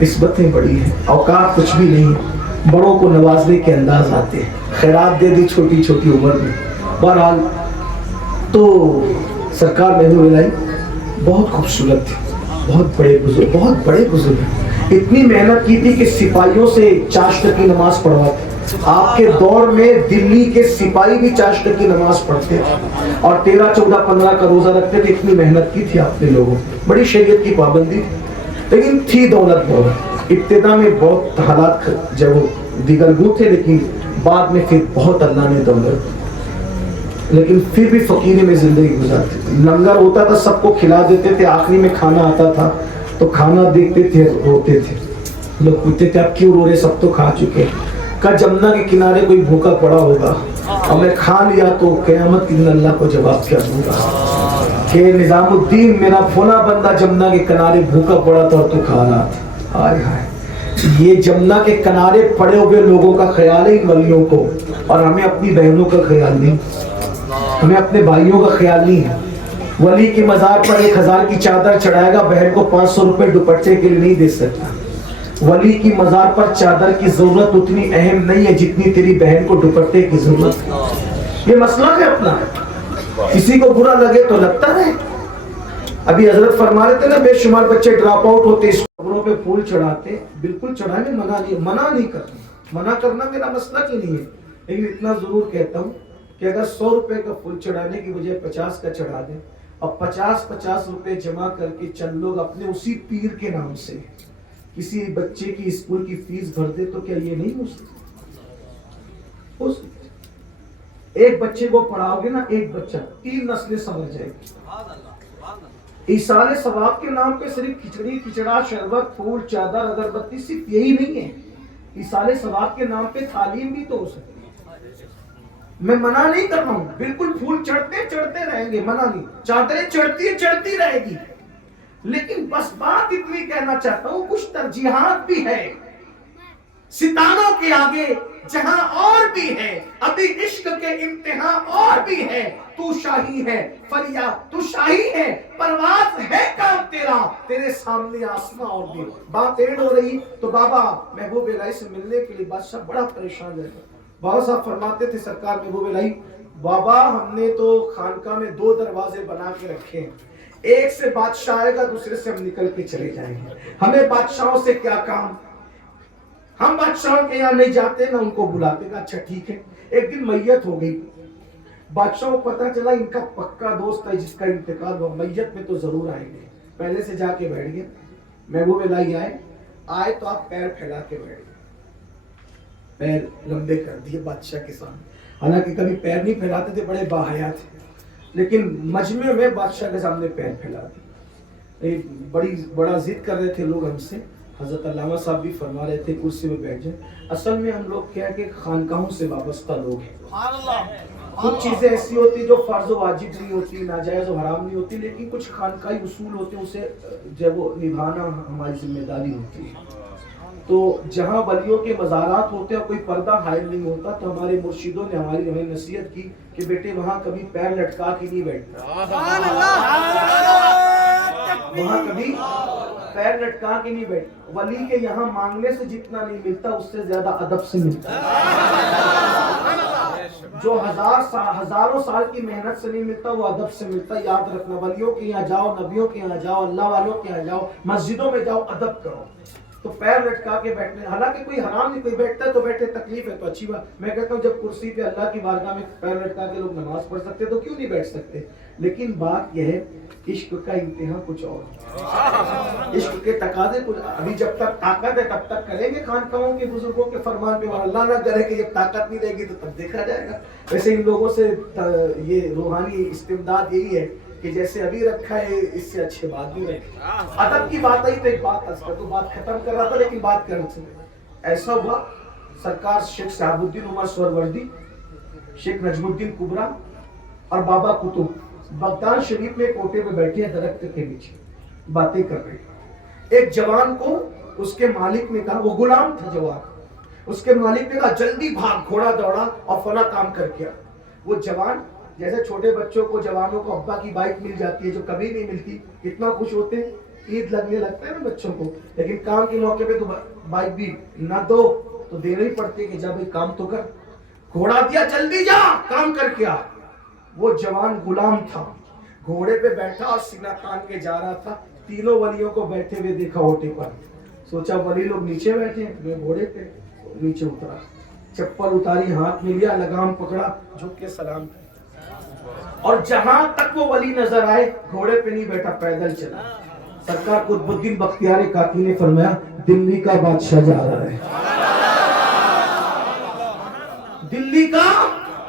نسبتیں بڑی ہیں, اوقات کچھ بھی نہیں ہے, بڑوں کو نوازنے کے انداز آتے ہیں, خیرات دے دی چھوٹی چھوٹی عمر میں. بہرحال تو سرکار محبوب الہی بہت خوبصورت تھے, بہت بڑے بزرگ ہیں. اتنی محنت کی تھی کہ سپاہیوں سے چاشت کی نماز پڑھواتے. آپ کے دور میں دلی کے سپاہی بھی چاشت کی نماز پڑھتے تھے اور 13, 14, 15 کا روزہ رکھتے تھے. اتنی محنت کی تھی آپ نے لوگوں, بڑی شریعت کی پابندی تھی, لیکن تھی دولت بہت. ابتدا میں بہت حالات جب وہ دیگر گو تھے, لیکن بعد میں پھر بہت اللہ نے دولت, لیکن پھر بھی فقیری میں زندگی گزارتے تھے. لنگر ہوتا تھا, سب کو کھلا دیتے تھے, آخری میں کھانا آتا تھا تو کھانا دیکھتے تھے, روتے تھے. لوگ پوچھتے تھے اب کیوں رو رہے, سب تو کھا چکے. کہ جمنا کے کنارے کوئی بھوکا پڑا ہوگا اور میں کھا لیا تو قیامت کے دن اللہ کو جواب کیا دوں گا کہ نظام الدین میرا فلاں بندہ جمنا کے کنارے بھوکا پڑا تھا اور تو کھا رہا تھا. ہائے ہائے, یہ جمنا کے کنارے پڑے ہوئے لوگوں کا خیال ہے ان ولیوں کو, اور ہمیں اپنی بہنوں کا خیال نہیں, ہمیں اپنے بھائیوں کا خیال نہیں ہے. ولی کی مزار پر 1000 کی چادر چڑھائے گا, بہن کو 500 روپے دوپٹے کے لیے نہیں دے سکتا. ولی کی مزار پر چادر کی ضرورت اتنی اہم نہیں ہے جتنی تیری بہن کو دوپٹے کی ضرورت ہے. یہ مسئلہ ہے اپنا, کسی کو برا لگے تو لگتا ہے. ابھی حضرت فرما رہے تھے نا, بے شمار بچے ڈراپ آؤٹ ہوتے, قبروں پہ پھول چڑھاتے. بالکل چڑھانے منع نہیں کرنا, منع کرنا میرا مسئلہ کی نہیں ہے, لیکن اتنا ضرور کہتا ہوں کہ اگر 100 روپے کا پھول چڑھانے کی بجائے 50 کا چڑھا دیں اور 50 روپے جمع کر کے چند لوگ اپنے اسی پیر کے نام سے کسی بچے کی اسکول کی فیس بھر دے, تو کیا یہ نہیں ہو سکتا؟ ایک بچے کو پڑھاؤ گے نا, ایک بچہ 3 نسلیں سمجھ جائے گی. ایصال ثواب کے نام پہ صرف کھچڑی, کھچڑا, شربت, پھول, چادر, اگربتی صرف یہی نہیں ہے. ایصال ثواب کے نام پہ تعلیم بھی تو ہو سکتی ہے. میں منع نہیں کر رہا ہوں, بالکل پھول چڑھتے رہیں گے, منع نہیں, چادریں چڑھتی رہے گی, لیکن بس بات اتنی کہنا چاہتا ہوں, کچھ ترجیحات بھی ہے ستاروں کے آگے جہاں اور بھی ہے, ابھی عشق کے امتحان اور بھی ہے. تو شاہی ہے فریاد, تو شاہی ہے پرواز ہے کام تیرا, تیرے سامنے آسماں اور بھی. بات ایڈ ہو رہی تو بابا محبوب الہی سے ملنے کے لیے بادشاہ بڑا پریشان ہے. بابا صاحب فرماتے تھے سرکار محبوب الہی, بابا ہم نے تو خانقاہ میں 2 دروازے بنا کے رکھے ہیں, ایک سے بادشاہ آئے گا, دوسرے سے ہم نکل کے چلے جائیں گے. ہمیں بادشاہوں سے کیا کام, ہم بادشاہوں کے یہاں نہیں جاتے نہ ان کو بلاتے. کہ اچھا ٹھیک ہے. ایک دن میت ہو گئی, بادشاہ کو پتا چلا ان کا پکا دوست ہے جس کا انتقال ہوا, میت میں تو ضرور آئیں گے. پہلے سے جا کے بیٹھ گئے. محبوب الہی آئے تو آپ پیر پھیلا کے بیٹھ گئے, پیر لمبے کر دیے بادشاہ کے سامنے. حالانکہ کبھی پیر نہیں پھیلاتے تھے, بڑے باحیا تھے, لیکن مجمع میں بادشاہ کے سامنے پیر پھیلا دی. بڑا ضد کر رہے تھے لوگ ہم سے. حضرت علامہ صاحب بھی فرما رہے تھے کرسی میں بیٹھ جائیں. اصل میں ہم لوگ کیا کہ خانقاہوں سے وابستہ لوگ ہیں. کچھ چیزیں ایسی ہوتی جو فرض و واجب نہیں ہوتی, ناجائز و حرام نہیں ہوتی, لیکن کچھ خانقاہی اصول ہوتے ہیں, اسے جب وہ نبھانا ہماری ذمہ داری ہوتی ہے. تو جہاں ولیوں کے مزارات ہوتے ہیں اور کوئی پردہ حائل نہیں ہوتا, تو ہمارے مرشدوں نے ہمیں نصیحت کی کہ بیٹے وہاں کبھی پیر لٹکا کے نہیں بیٹھتا, وہاں کبھی پیر لٹکا کے نہیں بیٹھتا. ولی کے یہاں مانگنے سے جتنا نہیں ملتا, اس سے زیادہ ادب سے ملتا ہے. جو ہزاروں سال کی محنت سے نہیں ملتا, وہ ادب سے ملتا. یاد رکھنا, ولیوں کے یہاں جاؤ, نبیوں کے یہاں جاؤ, اللہ والوں کے یہاں جاؤ, مسجدوں میں جاؤ, ادب کرو. تو پیر لٹکا کے بیٹھنے, حالانکہ کوئی حرام نہیں, کوئی بیٹھتا ہے تو بیٹھے, تکلیف ہے تو اچھی بات. میں کہتا ہوں جب کرسی پہ اللہ کی بارگاہ میں پیر لٹکا کے لوگ نماز پڑھ سکتے تو کیوں نہیں بیٹھ سکتے. لیکن بات یہ ہے, عشق کا امتحان کچھ اور ہے, عشق کے تقاضے کچھ. ابھی جب تک طاقت ہے تب تک کریں گے خانقاہوں کے بزرگوں کے فرمان پہ, اللہ نہ کرے کہ جب طاقت نہیں رہے گی تو تب دیکھا جائے گا. ویسے ان لوگوں سے یہ روحانی استمداد یہی ہے کہ جیسے ابھی رکھا ہے اس سے اچھے بات بھی رکھے. ادب کی بات آئی تو ایک بات عرض کر دوں, بات ختم کر رہا تھا لیکن بات کرنا چاہیے. ایسا ہوا سرکار شیخ شہاب الدین عمر سہروردی, شیخ نجم الدین کبرا اور بابا قطب بغداد شریف میں کوٹے پہ بیٹھے ہیں, درخت کے نیچے باتیں کر رہے ہیں. ایک جوان کو اس کے مالک نے کہا, وہ غلام تھا جوان, اس کے مالک نے کہا جلدی بھاگ, گھوڑا دوڑا اور فلاں کام کر کے. وہ جوان جیسے چھوٹے بچوں کو, جوانوں کو ابا کی بائک مل جاتی ہے جو کبھی نہیں ملتی, کتنا خوش ہوتے ہیں. عید لگنے لگتا ہے نا بچوں کو, لیکن کام کے موقع پہ تو بائک بھی نہ دو تو دینا ہی پڑتی ہے کہ جا بھائی کام تو کر. گھوڑا دیا جلدی جا کام کر کے آ. وہ جوان غلام تھا, گھوڑے پہ بیٹھا اور سینہ تان کے جا رہا تھا. تینوں ولیوں کو بیٹھے ہوئے دیکھا اوٹے پر, سوچا ولی لوگ نیچے بیٹھے ہیں, میں گھوڑے پہ. نیچے اترا, چپل اتاری, ہاتھ میں لیا, لگام پکڑا, جھک کے سلام کیا. اور جہاں تک وہ ولی نظر آئے گھوڑے پہ نہیں بیٹھا, پیدل چلا. سرکار قطب الدین بختیار کاکی نے فرمایا دلی کا بادشاہ جا رہا ہے, دلی کا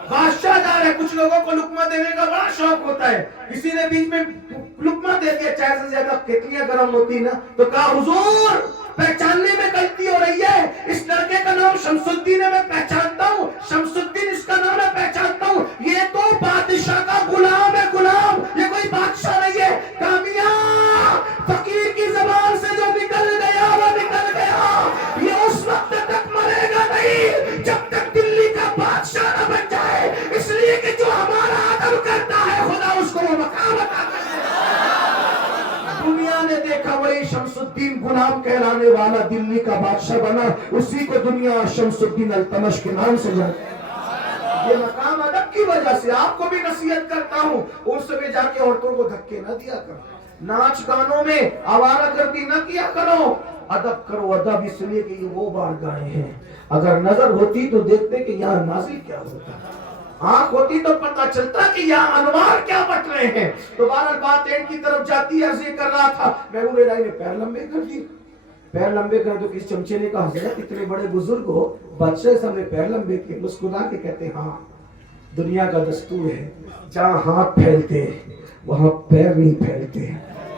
بادشاہ جا رہا ہے. کچھ لوگوں کو لقمہ دینے کا بڑا شوق ہوتا ہے, کسی نے بیچ میں لقمہ دے دیا, چائے سے زیادہ کتلیاں گرم ہوتی نا, تو کہا حضور پہچاننے میں غلطی ہو رہی ہے, اس لڑکے کا نام شمس الدین ہے, میں پہچانتا ہوں, شمس الدین اس کا نام ہے, پہچانتا ہوں, یہ تو بادشاہ کا غلام ہے, غلام, یہ کوئی بادشاہ نہیں ہے. کامیاں فقیر کی زبان سے جو نکل گیا وہ نکل گیا, یہ اس وقت تک مرے گا نہیں جب تک دلی کا بادشاہ نہ بن جائے, اس لیے کہ جو ہمارا ادب کرتا ہے خدا اس کو وہ مقام عطا کرتا ہے. دنیا نے دیکھا وہی شمس الدین غلام کہلانے والا دلی کا بادشاہ بنا, اسی کو دنیا شمس الدین التمش کے نام سے جانتی ہے. یہ مقام ادب کی وجہ سے. آپ کو بھی نصیحت کرتا ہوں, اس میں جا کے عورتوں کو دھکے نہ دیا کرو, ناچ گانوں میں آوارہ گردی نہ کیا کرو, ادب کرو. ادب اس لیے کہ یہ وہ بارگاہیں ہیں, اگر نظر ہوتی تو دیکھتے کہ یہاں نازل کیا ہوتا, آنکھ ہوتی تو پتہ چلتا کہ یہاں انوار کیا بٹ رہے ہیں. تو بہرحال بات اینڈ کی طرف جاتی ہے. عرض کر رہا تھا محبوب الہی نے پیر لمبے کر دیے, پیر لمبے کر تو کسی چمچے نے کہا حضرت اتنے بڑے بزرگ ہو, بادشاہ صاحب نے پیر لمبے کیے. مسکرا کے کہتے ہاں دنیا کا دستور ہے, جہاں ہاتھ پھیلتے وہاں پیر نہیں پھیلتے,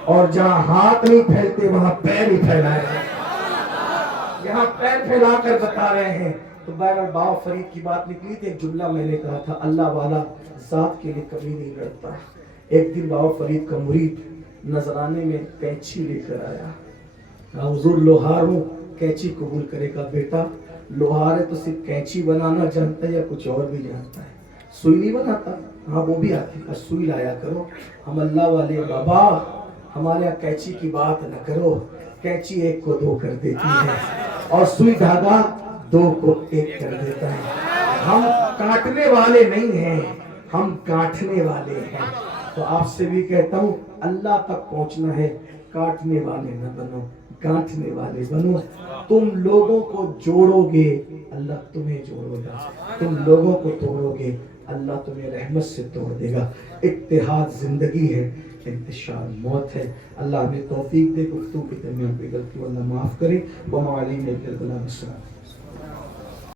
اور جہاں ہاتھ نہیں پھیلتے وہاں پیر ہی پھیلائے. یہاں پیر پھیلا کر بتا رہے ہیں. تو بہرحال بابا فرید کی بات نکلی تھی. ایک جملہ میں نے کہا تھا, اللہ والا ذات کے لیے کبھی نہیں لڑتا. ایک دن بابا فرید کا مرید نذرانے میں کینچی لے کر آیا. حضور لوہار ہوں, کینچی قبول کرے گا. بیٹا لوہار ہے تو صرف کینچی بنانا جانتا ہے یا کچھ اور بھی جانتا ہے؟ سوئی نہیں بناتا؟ ہاں وہ بھی آتی ہے. سوئی لایا کرو. ہم اللہ والے بابا, ہمارے یہاں کینچی کی بات نہ کرو, کینچی ایک کو دو کر دیتی ہے اور سوئی دھاگا دو کو ایک کر دیتا ہے. ہم کاٹنے والے نہیں ہیں, ہم کاٹنے والے ہیں. تو آپ سے بھی کہتا ہوں اللہ تک پہنچنا ہے, کاٹنے والے نہ بنو, گانٹھنے والے بنو. تم لوگوں کو جوڑو گے اللہ تمہیں جوڑے گا, تم لوگوں کو توڑو گے اللہ تمہیں رحمت سے توڑ دے گا. اتحاد زندگی ہے, انتشار موت ہے. اللہ ہمیں توفیق دے, گفتگو کے درمیان کوئی غلطی اللہ معاف کرے. وما علینا الا البلاغ.